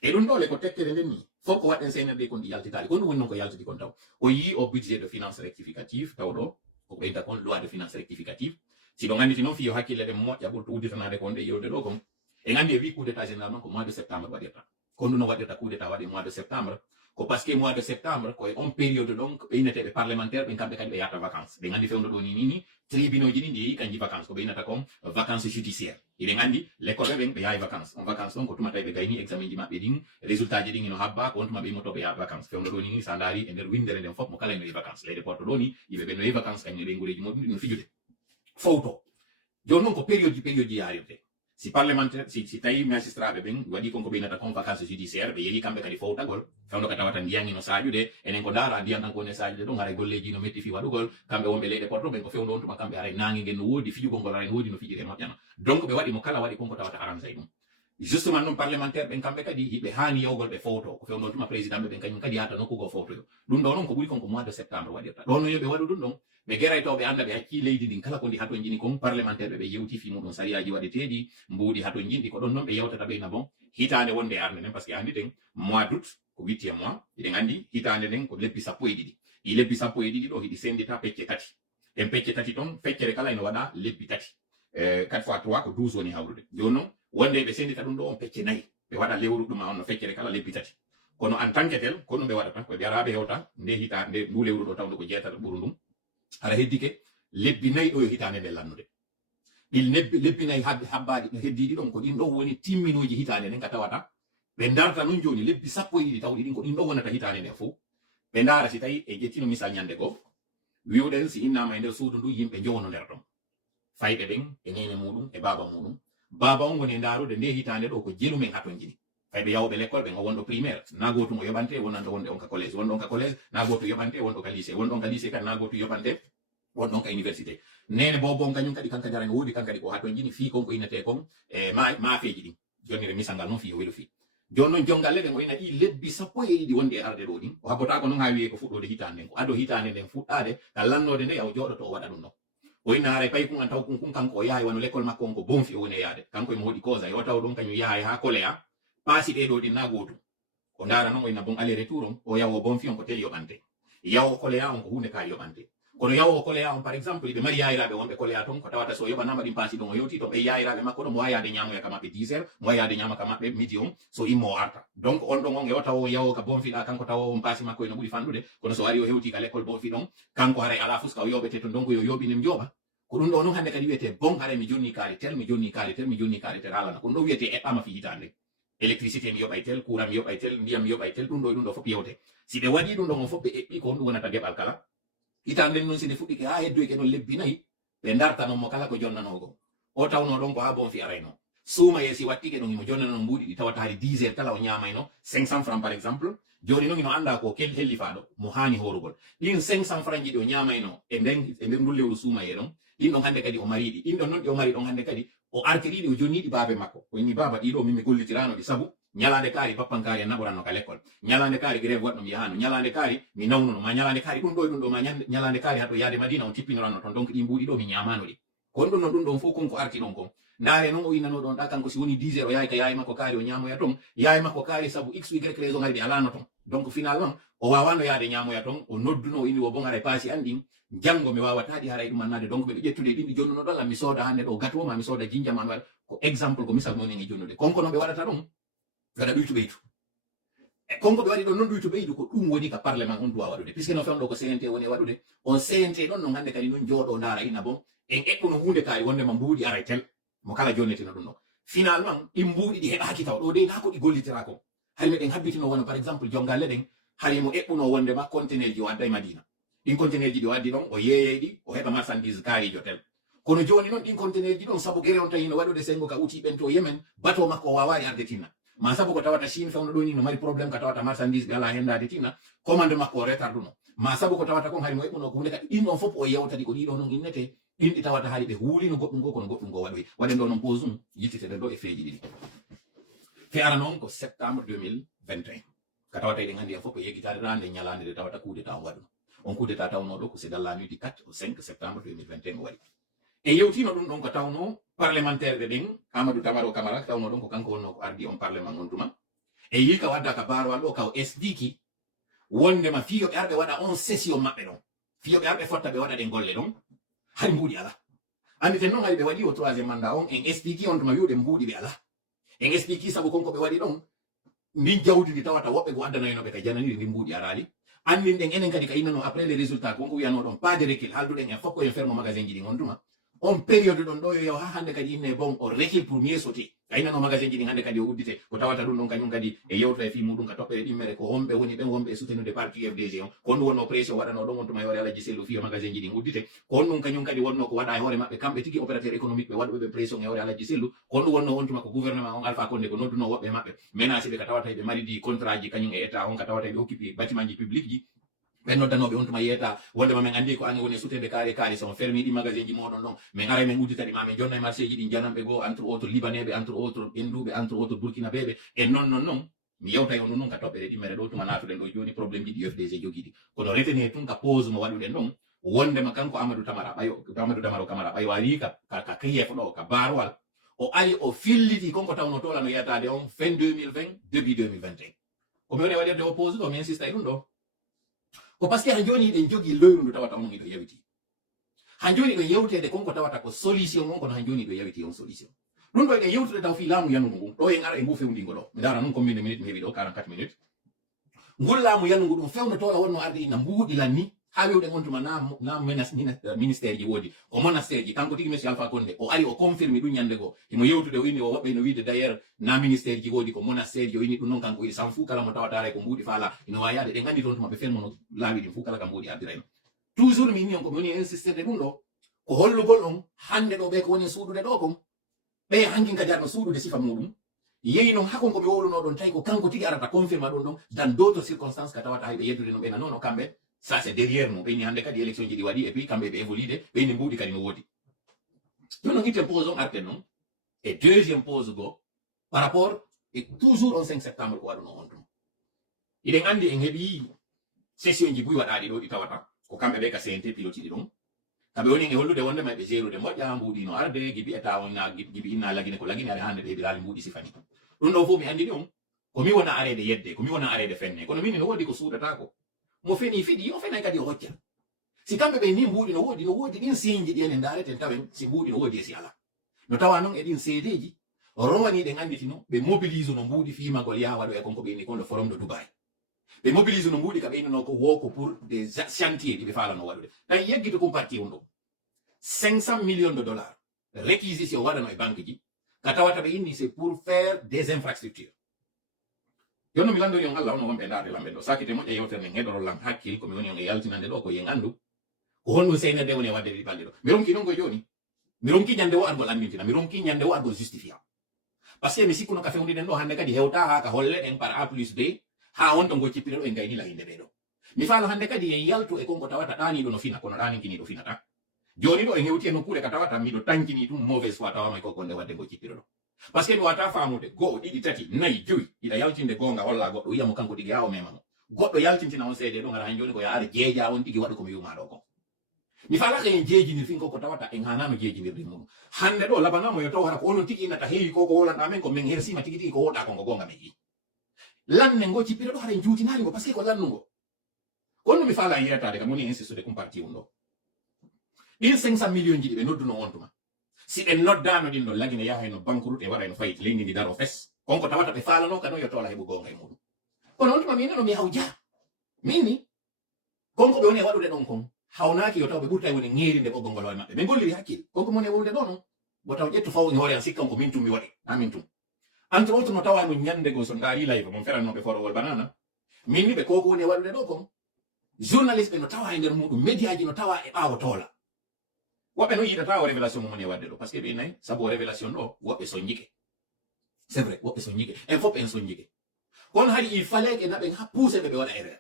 e ɗum ɗole ko tekkere nden ni fof ko waɗɗen CNRD kon ɗi yaltitali kon ɗum woni noon ko yaltiti kon taw o yi o budget de finance rectificative taw ɗo ko ɓeyta kon loi de finance rectificative si ɗo ganditi noon fiyo hakkille ɗen moƴƴa ɓurto udditanade kon ɗe yewde ɗo kon en andi e wi coup d'état général noon ko mois de septembre waɗirta kon ɗum no waɗirta coup d'état waɗi mois de septembre ko par ce que mois de septembre koye on période ɗon ko ɓeyneteɓe parlementaire ɓen kamɓe kadi ɓe yahata vacance ɓen andi fewno ɗo ni tribunaux ji ɗi ndi yeehi kanji vacance ko ɓeynata kon vacance judiciaire iɗen andi l'école ɓe ɓen ɓe yaha vacance on vacance ɗon ko tuma tawi ɓe gayni examen ji maɓɓe ɗin résultat ji ɗin ino habba ko on tuma ɓe yimmoto ɓe yaha vacance fewno ɗo ni sa daari e nder windere nden fof mo kala eno yehi vacance leyɗe porto ɗo ni yimɓe ɓe no yehi vacance kañum e ɓe guureji muɗum ɗi no fijude fowto joni noon ko période ji yarirte si parlementaire si tawi magistrat ɓe ɓen waɗi konko ɓeynata kon vacance judiciaire ɓe yeehi kamɓe kadi fowtagol fewno ka tawata ndiyan ino sajude enen ko daara ndiyan tan kone sajude ɗon haray golleji no metti fi waɗugol kamɓe wonɓe leyɗe porto ɓen ko fewno on tuma kamɓe haray nangue ngel no woodi fijugol ngol haray no woodi no fijiri e moƴƴana donc ɓe waɗi mo kala waɗi konko tawata arrangé ɗum justement noon parlementaire ɓen kamɓe kadi yiɓe hani yawgol ɓe fowto ko fewno tuma président ɓe ɓen kañum kadi yahata nokkugo fowtoyo ɗum ɗo noon ko ɓuuri konko mois de septembre waɗirta ɗon no yoɓe waɗu ɗum ɗon ɓe geray taw ɓe anda ɓe acci leydi ndin kala ko ndi hato jini kon parlementaire ɓe ɓe yewti fi muɗum sariyaji waɗeteɗi mbuuɗi hato jinɗi ko ɗon noon ɓe yewtata ɓeyna bon hitande wonde e arde nden par ce que andi ten mois d'août ko 8e mois eɗen andi hitande nden ko lebbi sappo e ɗiɗi ɗi lebbi sappo e ɗiɗi ɗo hiɗi sendita pecce tati en pecce tati toon feccere kala ene waɗa lebbi tati 4 fois 3 ko 12 woni hawrude joni noon wonde ɓe sendita ɗum ɗo on pecce nayyi ɓe waɗa lewru ɗum on no feccere kala lebbi tati kono en tant que tel ko ɗum ɓe waɗata ko yaraɓe hewta nde hita nde ndu lewru ɗo tawde ko jeetata ɓuru ndum ala heddike lebbi nayyi ɗo yo hitande nde lannude ɗin lebbi nayyi habbaɗi ɗo heddiɗi ɗon ko ɗin ɗon woni timminoji hitande nden ka tawata ɓe darta nun joni lebbi sappo e ɗiɗi tawɗi ɗin ko ɗin ɗon wonata hitande nden fof ɓe ndaara si tawi e ƴettino misal ñande goo wiwɗen si innama e nder suudu ndu yimɓe jowono nder ɗon fayɓe ɓen e nene muɗum e baba muɗum baba on woni e ndarude nde hitande ɗo ko jelumen haton jini kayɓe yawɓe l'école ɓe wonɗo primaire na goto mo yoɓante wonande wonde on ka collège wonɗon ka collège na goto yoɓante wonɗo ka lycée wonɗon ka lycée kadi na goto yoɓante wonɗon ka université nene bobo kañum kadi kanka jarani woodi kankadi ko hatto jini fi konko innete kon maafeji ɗin jonnire misangal noon fi o weɗo fi joni noon jongalle ɗen o ina ɗi lebbi 11 wonde e arde ɗo ɗin o habbotako noon ha wiye ko fuɗɗode hitande nden ko ado hitande nden fuɗɗade ka lannode nde yaw jooɗoto o waɗa ɗum ɗon o inna haray pay kun an taw kun kanko o yahay wano l'école makko on ko bonfi o woni e yaade kanko emo hoɗi cause o taw ɗon kañum yahay ha koléa paasi ɗe ɗo ɗin na goto o ndara noon o inna bon aller retour on o yawo bonfi on ko tel yoɓante yawo koléa on ko hunde ka yoɓante kono yawo koléa on par exemple ɓe mari yayiraɓe wonɓe koléa ton ko tawata so yoɓanama ɗin paasi ɗon o yewti to ɓe yayiraɓe makko ɗon mo wawi yade ñamoya ka maɓɓe 10 heures mo wawi yade ñama ka maɓɓe midi on so immo o arta donc on ɗon on e o taw o yawo ka bonfiɗa kanko tawa on paasi makko eno ɓuuri fanɗude kono so ari o hewti ka l'école bonfi ɗon kanko haray ala fuska o yoɓete to donc yo yoɓinem jooɓa ko ɗum ɗo noon hande kadi wiyete bon haray mi jonni kaali tel mi jonni kaali tel mi jonni kaali tel halana ko ɗum ɗo wiyete eɓɓama fi hitande électricité mi yoɓay tel courant mi yoɓay tel ndiyam mi yoɓay tel ɗum ɗo e ɗum ɗo fof yewte si ɓe waɗi ɗum ɗon on fof ɓe eɓɓi ko on ɗum wonata geɓal kala hitande noon sinde fuɗɗike ha heddoyke ɗon lebbi nayyi ɓe dartanon mo kala ko jonnanogo o tawno ɗon ko ha bonfi arayno suuma ye si wattike ɗon imo jonnano mbuɗi ɗi tawata hari 10 heures kala o ñamayno 500 francs par exemple joni noon ino anda ko kel hellifaɗo mo hani horugol ɗin 500 francs ji ɗi o ñamayno e nder ndun lewru suumaye ɗon ɗin ɗon hande kadi o mariɗi ɗin ɗon noon ɗi o mari ɗon hande kadi o artiriɗi o jonniɗi baabe makko o inni baba ɗiɗo min mi gollitirano ɗi saabu ñalande kaari pappankari en naɓoranno ka l'école ñalande kaari grève waɗɗo mi yahano ñalande kaari mi nawnuno ma ñalande kaari ɗum ɗo e ɗum ɗo ma ñalande kaari haɗo yaade madina on tippinoranno toon donc ɗi mbuɗi ɗo mi ñamano ɗi kono ɗum noon ɗum ɗon fof konko arti ɗon kon ndaare noon o innano ɗon ɗa kanko si woni 10 heures o yahay ka yaye makko kaari o ñamoya toon yaye makko kaari saabu x y raison ngari ɗi alano toon donc finalement o wawano yaade ñamoya toon o nodduno o inni o bon haray paasi an ɗin janngo mi wawataɗi haray ɗum annade donc ɓeɗo ƴettude ɗin ɗi jonnuno ɗon mi sooda hande ɗo gâteau ma mi sooda jinjam an waɗa ko exemple ko misal monen e jonnude konko noon ɓe waɗata ɗum gaɗa ɗuytu ɓeytu e konko ɓe waɗi ɗon noon ɗuytu ɓeydu ko ɗum woni ka parlement on duwa waɗude puisque no fewno ko CNT woni waɗude on CNT ɗon no hande kadi noon jooɗo ndaara ina bon en eɓɓuno hunde kaari wondema mbuuɗi aray tel mo kala jonnetino ɗum ɗon finalement ɗin mbuuɗi ɗi heɓaki taw ɗo de na ko ɗi gollitira ko hay meɗen habbitino wono par exemple jongalle ɗen hay mo eɓɓuno wondema conteneur ji o adda e madina ɗin conteneur ji ɗi o addi ɗon o yeeyey ɗi o heɓa marchandise kaarijo tel kono joni noon ɗin conteneur ji ɗon saabu guere on tawi no waɗude sengo ka uti ɓen to yemen bateau makko o wawani arde tinna ma sabu ko tawata Chine fewno ɗo ni no mari probléme ka tawata marchandise ɓe ala hendade tinna commande makko o retarduno ma sabu ko tawata kon hay mo eɓɓuno ko hunde kadi ɗin ɗon fof o yewtadi ko ɗiɗo noon innete ɗin ɗi tawata haali ɓe huulino goɗɗum go kono goɗɗum go waɗoy waɗen ɗo noon pause ɗum yittiteɗen ɗo e feeji ɗiɗi fe ara noon ko septembre 2021 ka tawata eɗen andi en fof ko yeggitade rande ñalande nde tawata coup d'état on waɗuno on coup d'état tawnoɗo ko c'est dans la nuit du 4 au 5 septembre 2021 o waɗi e yewtino ɗum ɗon ko tawno parlementaire ɓe ɗen Amadou Tamaro Camara tawno ɗon ko kanko wonno ko ardi on parlement on tuma e yi ka wadda ka barwal ɗo ka o esdiki wondema fiyoɓe arɓe waɗa on session maɓɓe ɗon fiyoɓe arɓe fotta ɓe waɗa ɗen golle ɗon hay mbuuɗi ala anditen noon hay ɓe waɗi o troisiéme mandat on en expliqui on tuma wiwɗe mbuuɗi ɓe ala en expliqui saabu konko ɓe waɗi ɗon ndin jawdi ndi tawata woɓɓe go addanaynoɓe ka jananiri ndi mbuuɗi arali andin ɗen enen kadi ka innano après les résultats konko wiyano ɗon pas de recul haalduɗen en fof koyen fermo magasin ji ɗin on tuma on période ɗon ɗo yo yaw ha hande kadi inne bon o recul pour mieux sauter aynano magasin ji ɗin hande kadi o uddite ko tawata ɗum ɗon kañum kadi e yewto e fi muɗum ka toɓɓere ɗimmere ko homɓe woni ɓen wonɓe e soutenude parti FDG on ko on ɗum wonno pression waɗano ɗon on tuma yore alaji sellu fiyo magasin ji ɗin uddite ko on ɗum kañum kadi wonno ko waɗa e hoore maɓɓe kamɓe tigi opérateur économique ɓe waɗuɓe ɓe pression e hoore alaji sellu ko on ɗum wonno on tuma ko gouvernement on Alpha Condé ko nodduno woɓɓe maɓɓe menacé ɓe ka tawata ɓe maridi contrat ji kañum e état on ka tawata ɓe occupé bâtiment ji public ji ɓe noddanoɓe on tuma yeyata wondema min andi ko an woni sutede kaari kaari so on fermi ɗi magasin ji moɗon ɗon min ara min udditadi ma min jonna e marché ji ɗi jananɓe goo entre autres libanais ɓe entre autres ɓenduɓe entre autres burkinaɓe ɓe e non mi yewta on ɗum noon ka toɓɓere ɗimmere ɗo tuma natuɗen ɗo joni probléme ji ɗi UFDG jogiɗi kono retene tun ka pause mo waɗuɗen ɗon wondema kanko Amadou Tamaro Camara ɓayo ari ka kiyef ɗo ka barwal o ari o filliti konko tawno tola no yiyatade on fin 2020 début 2021 komi woni waɗirde o pause ɗo mi insista e ɗum ɗo ko par ce que han joni ɗen jogui leyru ndu tawata on iɗo yawiti han joni ɗo yewtede konko tawata ko solution on kono han joni ɗo yawiti on solution ɗum ɗo eɗen yewtude taw fi laamu yanugu ngun ɗo en ara e ngu fewndingo ɗo mi dara noon combien de minutes mi heeɓi ɗo 44 minutes ngol laamu yanugu ɗum fewnotoɗo wonno arde ina mbuuɗilan ni ha wewɗen on tuma na ministére ji woodi ko monastére ji kanko tigi monsieur Alpha Condé o ari o confirme ɗum ñande goo imo yewtude o inni o woɓɓe no wiide d' ailleurs na ministére ji woodi ko monastére ji o inni ɗum noon kanko yiɗi san fuu kala mo tawatare ko mbuuɗi faala ino wawi yaade ɗen gandi toon tuma ɓe fermono laawi ɗin fuu kala ka mbuuɗi ardirayno toujours mi inni on komi woni insistede ɗum ɗo ko hollugol on hande ɗo ɓe ko woni suuɗude ɗo kon ɓe hankin ka jarno suuɗude sifa muɗum yeyi non hakon ko be woluno don tay ko kanko tigi arata confirma don dans d'autres circonstances ka tawata haybe yeddude no be na non kambe ça c'est derrière nous be ni hande kadi élection ji di wadi et puis kambe be évoluer be ni mbudi kadi no wodi non ngite pose on arte non et deuxième pose go par rapport et toujours on 5 septembre ko waduno on dum iden andi en hebi session ji buy wadadi do di tawata ko kambe be ka CNT pilote di don kambe woni ngi hollude wonde may be jerude modja mbudi no arde gibi eta on na gibi inna lagine ko lagine ari hande be bilal mbudi sifani dum do fu mi andi dum ko mi wona arede yedde ko mi wona arede fenne kono min no wodi ko suudata ko mo feni fidi o fena kadi hocca si kambe be ni mbudi no wodi din sinji di en darete tawen si mbudi no wodi si ala no tawa non edin sedeji rowani de nganditino be mobilise no mbudi fi magol ya wado e konko be ni kon le forum de Dubai be mobilise no mbudi ka be no ko woko pour des chantiers di fala no wadude dan yeggito ko parti on do 500 millions de dollars réquisition wada no e banque ji katawata be indi c'est pour faire des infrastructures yono milando yon Allah no wambe ndade lambe do sakite mo e yewtere ngedoro lam hakkil ko mi woni on e yaltinande do ko yen andu ko honno seyna de woni wadde di bande do mi ronki non ko joni mi ronki nyande o argo lammintina mi ronki nyande o argo justifiant parce que mi sikuno ka fewndi den do hande kadi hewta ha ka holle den par A plus B ha on to go cippiro e ngayni la hinde be do mi fala hande kadi en yaltu e konko tawata dani do no fina kono dani kini do fina ta joni do en hewti no kure ka tawata mi do tankini dum mauvaise foi tawa may ko konde wadde go cippiro do parce que mi wata famude go didi tati nayi joyi ida yaltinde gonga walla goddo wiya mo kanko digi yawo memamo goddo yaltintina on seede do ngara han joni ko yaare jeeja on digi wadu ko mi yuma do ko mi fala ka en jeeji ni fin ko tawata en hanano jeeji ni mum hande do labanamo yo to wara ko onon tigi nata heewi ko wolan amen ko men hersima tigi tigi ko woda ko gonga meji lanne ngo cippiro do hare juutinali ngo parce que ko lannugo kono mi fala yirata de kamoni insisto de comparti undo din 500 millions ji be nodduno on tuma si be noddano din do lagine yahay no bankrut e wara no fayit lengi di daro fes konko tawata be fala no kano yo tola hebu gonga e mudum kono on tuma mi no mi hawja mini konko be woni wadude don kon hawnaki yo tawbe burtay woni ngeri de bogongol wal mabbe be golli hakkil konko moni wolde don bo taw jetto faw ni hore sikkan ko min tum mi wadi amin tum entre autres no tawa no nyande go so ngari live mon feran no be foro wol banana minni be koko woni wadude do kon journaliste be no tawa e nder mudum media ji no tawa e bawo tola wobe no yida tawa révélation mo moni wadde do parce que be nay sabo révélation do wobe so njike c'est vrai wobe so njike en fop en so njike kon hari il fallait que nabe ha pousser be wala erreur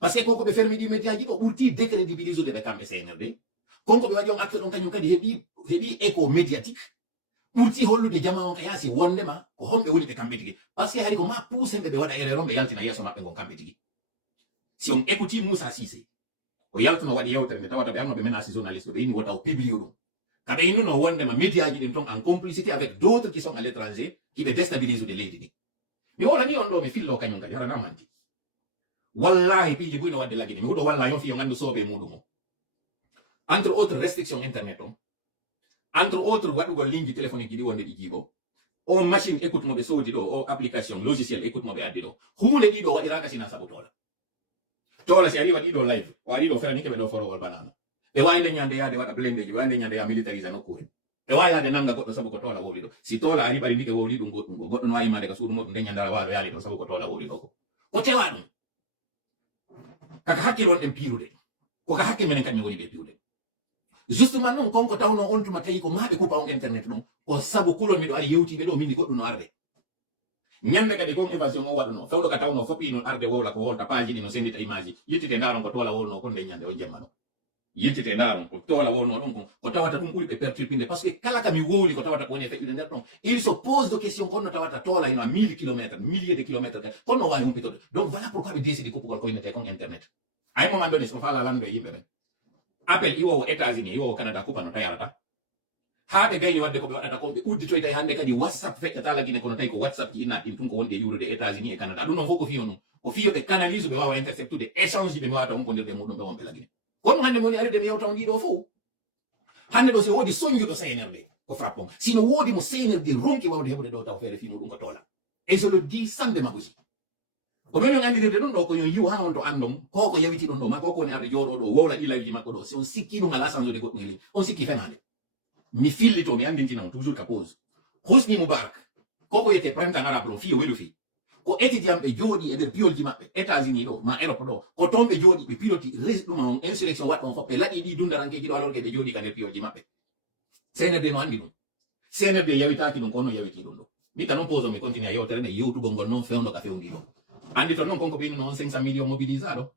parce que koko be fermi di media ji do burti décrédibiliser de kambe CNRD konko be wadi on acte don kanyum kadi hebi écho médiatique burti hollude jama on kayasi wondema ko hombe woni be kambe tigi parce que hari ko ma pousser be wada erreur on be yaltina yeso mabbe gon kambe tigi si on écoute Moussa Cissé o yaltuno wadi yewtere tawata be amno be menace journaliste be ni wota o publier dum kabe inu no wondema media ji din ton en complicité avec d'autres qui sont à l'étranger qui be déstabiliser de leydi ni mi wala ni on do mi fillo kanyum kadi harana manti wallahi piji buino wadde lagine mi hudo wallahi on fi on andu sobe mudumo entre autres restrictions internet on entre autres wadugo ligne téléphonique di wonde di jibo o machine écoute mo be sodi do o application logiciel écoute mo be addi do hunde di do wadi raka sina sabotola tola si arriva di do live o ari do fera ni ke be do foro wal banana be wayde nyande yaade wada blende ji wayde nyande ya militariser no kuwe be wayade nanga goddo sabu ko tola wori do si tola ari bari ndike wori dum goddo no wayi mande ka suudu modum de nyandara walo yali do sabu ko tola wori do ko o tewa dum kaka hakkil on den pirude ko ka hakkil menen kanyum woni be pirude justement non konko tawno on tuma tayi ko maabe kupa on internet non o sabu kulon mi do ari yewti be do mindi goddo no arde nyande kadi ko évasion o waduno fewdo ka tawno fopi no arde wola ko wolta page ni no sendita image yittite ndaron ko tola wolno ko de nyande o jemmano yittite ndaron ko tola wolno don ko tawata dum buri be perturbinde parce que kala kam mi woli ko tawata ko ne fe nder don il se pose de question kono tawata tola ino 1000 km milliers de kilomètres kono wawi humpito donc voilà pourquoi be décide ko ko inete kon internet ay moment donné so fala lando yimbe ben appel iwo États-Unis iwo Canada ko pano tayarata habe gayni wadde ko be wadata ko be uddito tay hande kadi WhatsApp feccata lagine kono tay ko WhatsApp ji ina din tun ko wonde yurude États-Unis e Canada dum non foko fiyo non o fiyo be canalise be wawa interceptude échange be wata on ko ndir be mudum be wonbe lagine kono hande moni aride be yewta on dido fo hande do se wodi soñju do CNRD ko frappon sino wodi mo CNRD ronki wawde hebude do taw fere fino dum ko tola et je le dis sans démagogie ko men andirde dum do ko yon yu ha on to andom ko yawiti don do ma ko ne arde jodo do wola ilaji makko do se on sikki dum ala sanjo de goddo ngi on sikki fenande mi fillito mi andintina on toujours ka pose Hosni Mubarak koko yete printemps arabe fi welu fi ko étudiant be jodi e der piolji mabbe États-Unis do ma Europe do ko tombe jodi be piloti resduma on insurrection wat on foppe ladi di dundaranke jido alorge be jodi ka der piolji mabbe CNRD no andi dum CNRD yawitaki dum kono yawiti dum do mita non poso mi continua a yotere ne youtube ngol non fewndo ka fewndiro andi to non konko bino non 500 million mobilisado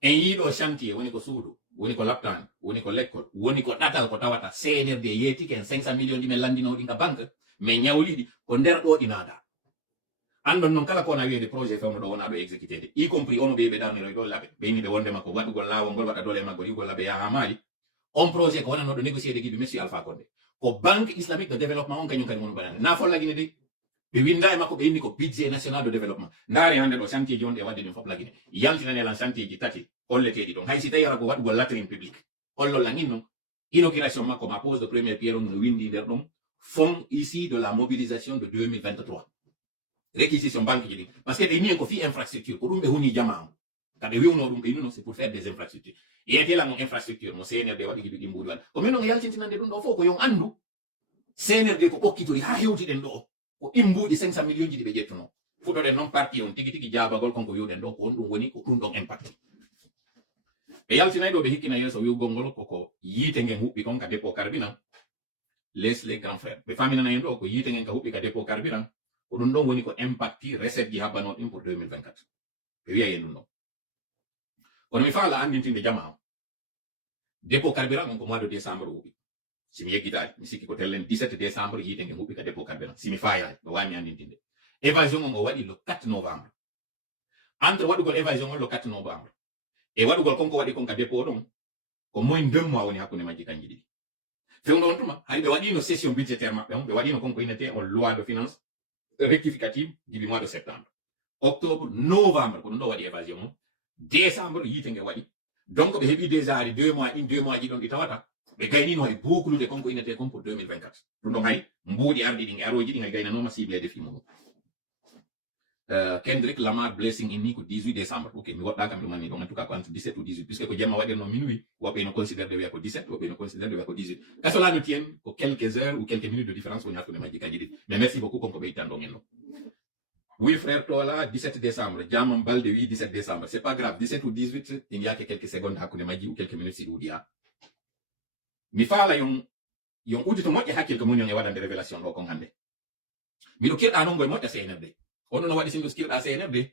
en yido chantier woni ko suudu woni ko laptan woni ko lekkol woni ko datal ko tawata CNRD yeti ken 500 million di men landino di ka banque mais nyawlidi ko nder do dinada andon non kala ko na wiede projet fewno do wona do exécuté y compris ono be darniro do labe be ni be wonde makko wadugol lawol ngol wada dole maggo yugol labe ya amali on projet ko wona no do négocier de gibi monsieur Alpha Condé ko banque islamique de développement on kanyum kanyum banane na fo lagine de be winda e makko be indi ko budget national de développement ndari hande do chantier ji on de wadde dum fop lagine yaltina ne lan chantier ji tati holletedi don hay si tayara ko wadugol latrine publique hollol langin non inauguration makko ma pose de première pierre on windi der dum fonds ici de la mobilisation de 2023 réquisition banque ji parce que ni ko fi infrastructure ko dum be huni jama kabe wiwno dum be non c'est pour faire des infrastructures yete la mon infrastructure mo CNRD wadi gibi mbudi wan ko men non yaltintinande dum do fo ko yon andu CNRD ko bokkitori ha hewti den do ko imbudi 500 millions ji be jettuno fudo de non parti on tigi tigi jabagol konko yoden do ko on dum woni ko dum don impact e yaltinay do be hikkina yeso wi gongol ko yite ngen hubbi kon ka dépôt carburant les grands frères be famina na do ko yite ngen ka hubbi ka dépôt carburant ko dum don woni ko impacti recette ji habano din pour 2024 be wiya yen non kono mi fala andintinde jama dépôt carburant on ko mois de décembre ubi si mi yeggitaali mi sikki ko tellen 17 décembre yite ngen hubbi ka dépôt carburant si mi fayal do wami andintinde évasion on o wadi le 4 novembre entre wadugol évasion on le 4 novembre e wadugol konko wadi kon ka dépôt don ko moins 2 mois woni hakkunde majji kanji didi fewndo on tuma hay be wadi no session budgétaire mabbe on be wadi no konko inete on loi de finance rectificative du mois de septembre octobre novembre ko do wadi évasion décembre yite nge wadi donc be hebi déjà 2 mois in 2 mois ji don di tawata be gayni no hay boucle de konko inete kon pour 2024 dum don hay mbudi ardi di aroji di ngay gayna no ma cible de fi mo Kendrick Lamar blessing inni ko 18 décembre ok mi wadda kam mani donc en tout cas ko entre 17 ou 18 puisque ko jemma wadi no minuit wabe no considère de ko 17 wabe no considère de ko 18 kasola no tien ko quelques heures ou quelques minutes de différence on a ko maji kanji mais merci beaucoup konko be tando ngeno. Oui, frère Tola, 17 décembre. Diamant Balde, oui, 17 décembre. C'est pas grave. 17 ou 18, il y a que quelques secondes à Kounemagi ou quelques minutes si vous dites. Mi fala yon udito moƴƴe hakkille mun yon e waɗande révélation ɗo kon hannde miɗo kirɗa non ngoye moƴƴa CNRD ono no waɗi singo kirɗa CNRD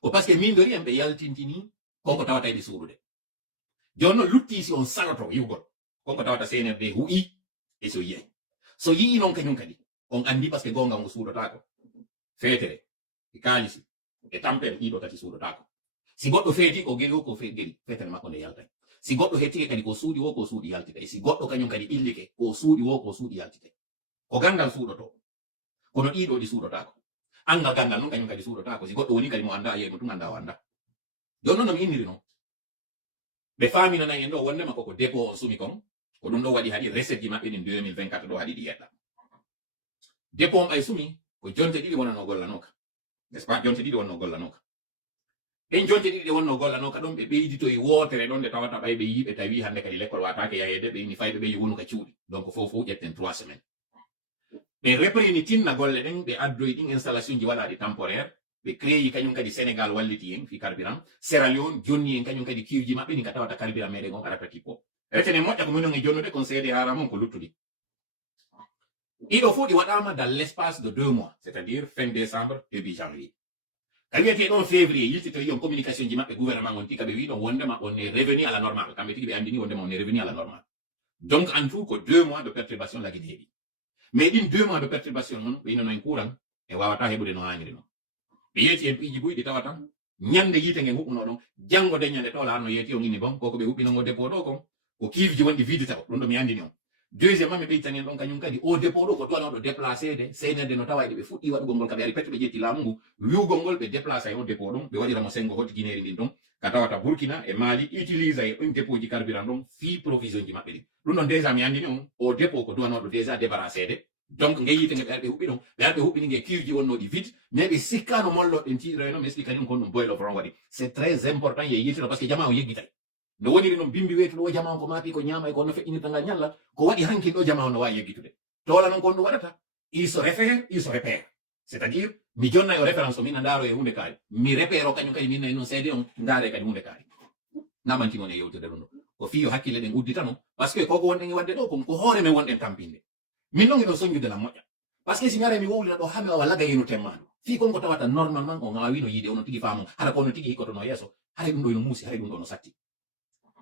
ko par ce que min dori en ɓe yaltintini konko tawata eɗi suuɗude joni noon lutti si on saloto yiwgol konko tawata CNRD hu'i e so yiyay so yii noon kañum kadi on andi par ce que gonga ngo suuɗotako feetere e kaalisi e tampere ɗiɗo tati suuɗotako si goɗɗo feeti o geli o ko geli feetere makko nde yaltay si goɗɗo hettike kadi ko suuɗi wo ko suuɗi yaltite si goɗɗo kañum kadi illike ko suuɗi wo ko suuɗi yaltite ko gandal suuɗoto kono ɗiɗo ɗi suuɗotako angal gangal noon kañum kadi suuɗotako si goɗɗo woni kadi mo anda yeyi mo tun anda o anda joni noon nomi inniri noon ɓe faminana en ɗo wondema koko dépôt on sumi kon ko ɗum ɗo waɗi haɗi recette ji maɓɓe ɗin 2024 ɗo haɗi ɗi yeɗɗa dépôt on ɓay sumi ko jonte ɗiɗi wonano gollanoka n'est ce pas jonte ɗiɗi wonno gollanoka en jonte ɗiɗi wonno gollanoka ɗon ɓe ɓeyditoye wootere ɗon nde tawata ɓay ɓe yiɓe tawi hannde kadi l'école watake yahede ɓe inni fayɓe ɓe yonuka cuuɗi donc fof ƴetten 3 semaines ɓe reprini tinna golle ɗen ɓe addoyi ɗin installation ji waɗaɗi temporaire ɓe créyi kañum kadi sénégal walliti en fi carburant Sierra Leone jonni en kañum kadi kiwji maɓɓe ɗin ka tawata carburant meɗen on arata tippo retene moƴƴa ko minen e jonnude conseillé haramon ko luttuɗi ɗiɗo fof ɗi waɗama dans l' espace de 2 mois c'est à dire fin décembre début janvier ka wiyete ɗon février yiltitoyi on communication ji maɓɓe gouvernement on tika ɓe wi ɗon wondema on est revenu à la normale kamɓe tigi ɓe andini wondema on est revenu à la normale donc en tout ko 2 mois de perturbation lagine heeɓi mais ɗin 2 mois de perturbation noon ɓe innano en courant e wawata heɓude no hanniri noon ɓe yeeti en piiji buyɗi tawata ñande yiite ngen huɓɓuno ɗon janngo de ñande tola no yeeti on inni bon koko ɓe huɓɓinongo dépôt ɗo kon ko kiivji wonɗi vidita o ɗum ɗo mi andini on deuxièmement mi ɓeytani en ɗon kañum kadi o dépôt ɗo ko duwanoɗo déplacé de CNRD no tawa ɓe fuɗɗi waɗugol ngol kaɓe ari petto ɓe ƴetti laamu ngu wiwgol ngol ɓe déplacé o dépôt ɗon ɓe waɗiramo sengo hotti guinéri ndin ɗon ka tawata Burkina e Mali utilise e ɗon dépôt ji carburant ɗon fi provision ji maɓɓe ɗi ɗum ɗon déjà mi andini on o dépôt ko duwanoɗo déjà débarrassé de donc nge yite nge ɓe arɓe huɓɓi ɗon ɓe arɓe huɓɓini nge kiwji wonnoɗi vite mais ɓe sikkano molloɗen tiɗoyno mi explique kadi kon ɗum boyle of ron waɗi c'est très important ye yitino par ce que jama o yeggitay no woniri noon bimbi wetuɗo o jama on ko maapi ko ñaama e ko no feƴƴinirta ngal ñalla ko waɗi hankin ɗo jama on no wawi yeggitude tola noon kon ɗum waɗata il se réfère il se répère c'est à dire mi jonna e o référence o min a ndaaro e hunde kaari mi répère o kañum kadi min nayi noon seede on ndaare kadi hunde kaari namantimon e yewtude ɗum ɗo ko fiyo hakkille ɗen uddita noon par ce que koko wonɗen e wadde ɗo kon ko hoore men wonɗen tampinde min noon eɗo soñjude la moƴƴa parce que si ngare mi wowli do hame wala ga yino temmano fi kon ko tawata normalement on ngawi no yide on tigi famu hara ko no tigi ko to no yeso hare dum do no musi hare dum do no satti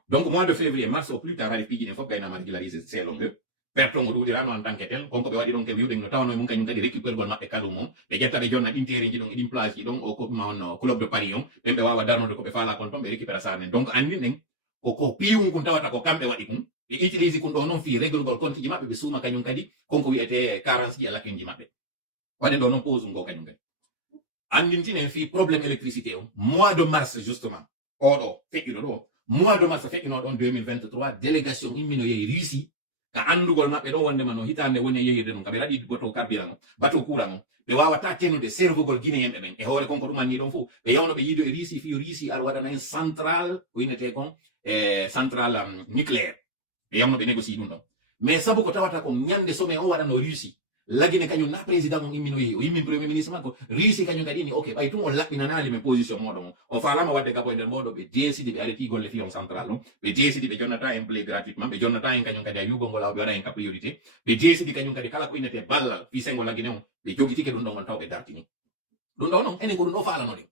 donc mois de février mars au plus tard hare pigi ne fop kayna ma régulariser selon eux perton o dirano en tant que tel konko be wadi donc wiude no tawno mun kanyum kadi récupérer gol mabbe kadu mum be jetta be jonna intérêt ji donc edim place ji donc o ko ma on club de paris on be wawa darno ko be fala kon ton be récupérer ça donc andi nen ko piwum kun tawata ko kambe wadi kun be utilise kun do non fi règle gol compte ji mabbe be suma kanyum kadi konko wiete carence ji ala ken ji mabbe wadi do non pose ngo kanyum kadi andintine fi problème électricité on mois de mars justement odo fekkido do mois de mars fekkino don 2023 délégation immino yeyi Russie ka andugol mabbe do wonde mano hitande woni yeyirde non kabe radi goto carburant bato courant be wawata tenude servugol guinéen ben e hore konko dum anni don fu be yawno be yido e Russie fi Russie ar wadana en central winete kon central nucléaire be yawno be négocie dum don mais sabu ko tawata ko nyande some o wadano Russie lagine kanyu na président on immino yeyi o yimmi premier ministre mako Russie kanyu kadini okay bay tum o labbina nali me position modon o falama wadde kapo nder modo be décide be arrêti golle fi on central on be décide be jonnata en play gratuitement be jonnata en kanyu kadi ayugo ngola be wada en ka priorité be décide kanyu kadi kala ko inete balla fi sengo lagine on be jogitike dum don taw be dartini dum don non enen ko dum do falano de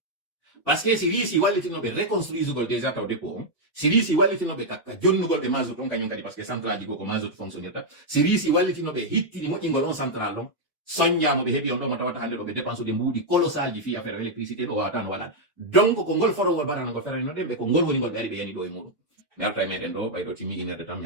parce que si Russie wallitino be reconstruise gol déjà taw depo si Russie wallitino be kakka jonnugol be mazut on kanyu kadi parce que central ji ko mazut fonctionneta si Russie wallitino be hittini mo ingol on central on sonjamo be hebi on do mo tawata hande do be dépense de mbudi colossal ji fi affaire électricité do watan wala donc ko gol foro gol barana gol ferani no dembe ko gol woni gol be ari be yani do e mudum garta meden do bay do timi 1 heure de temps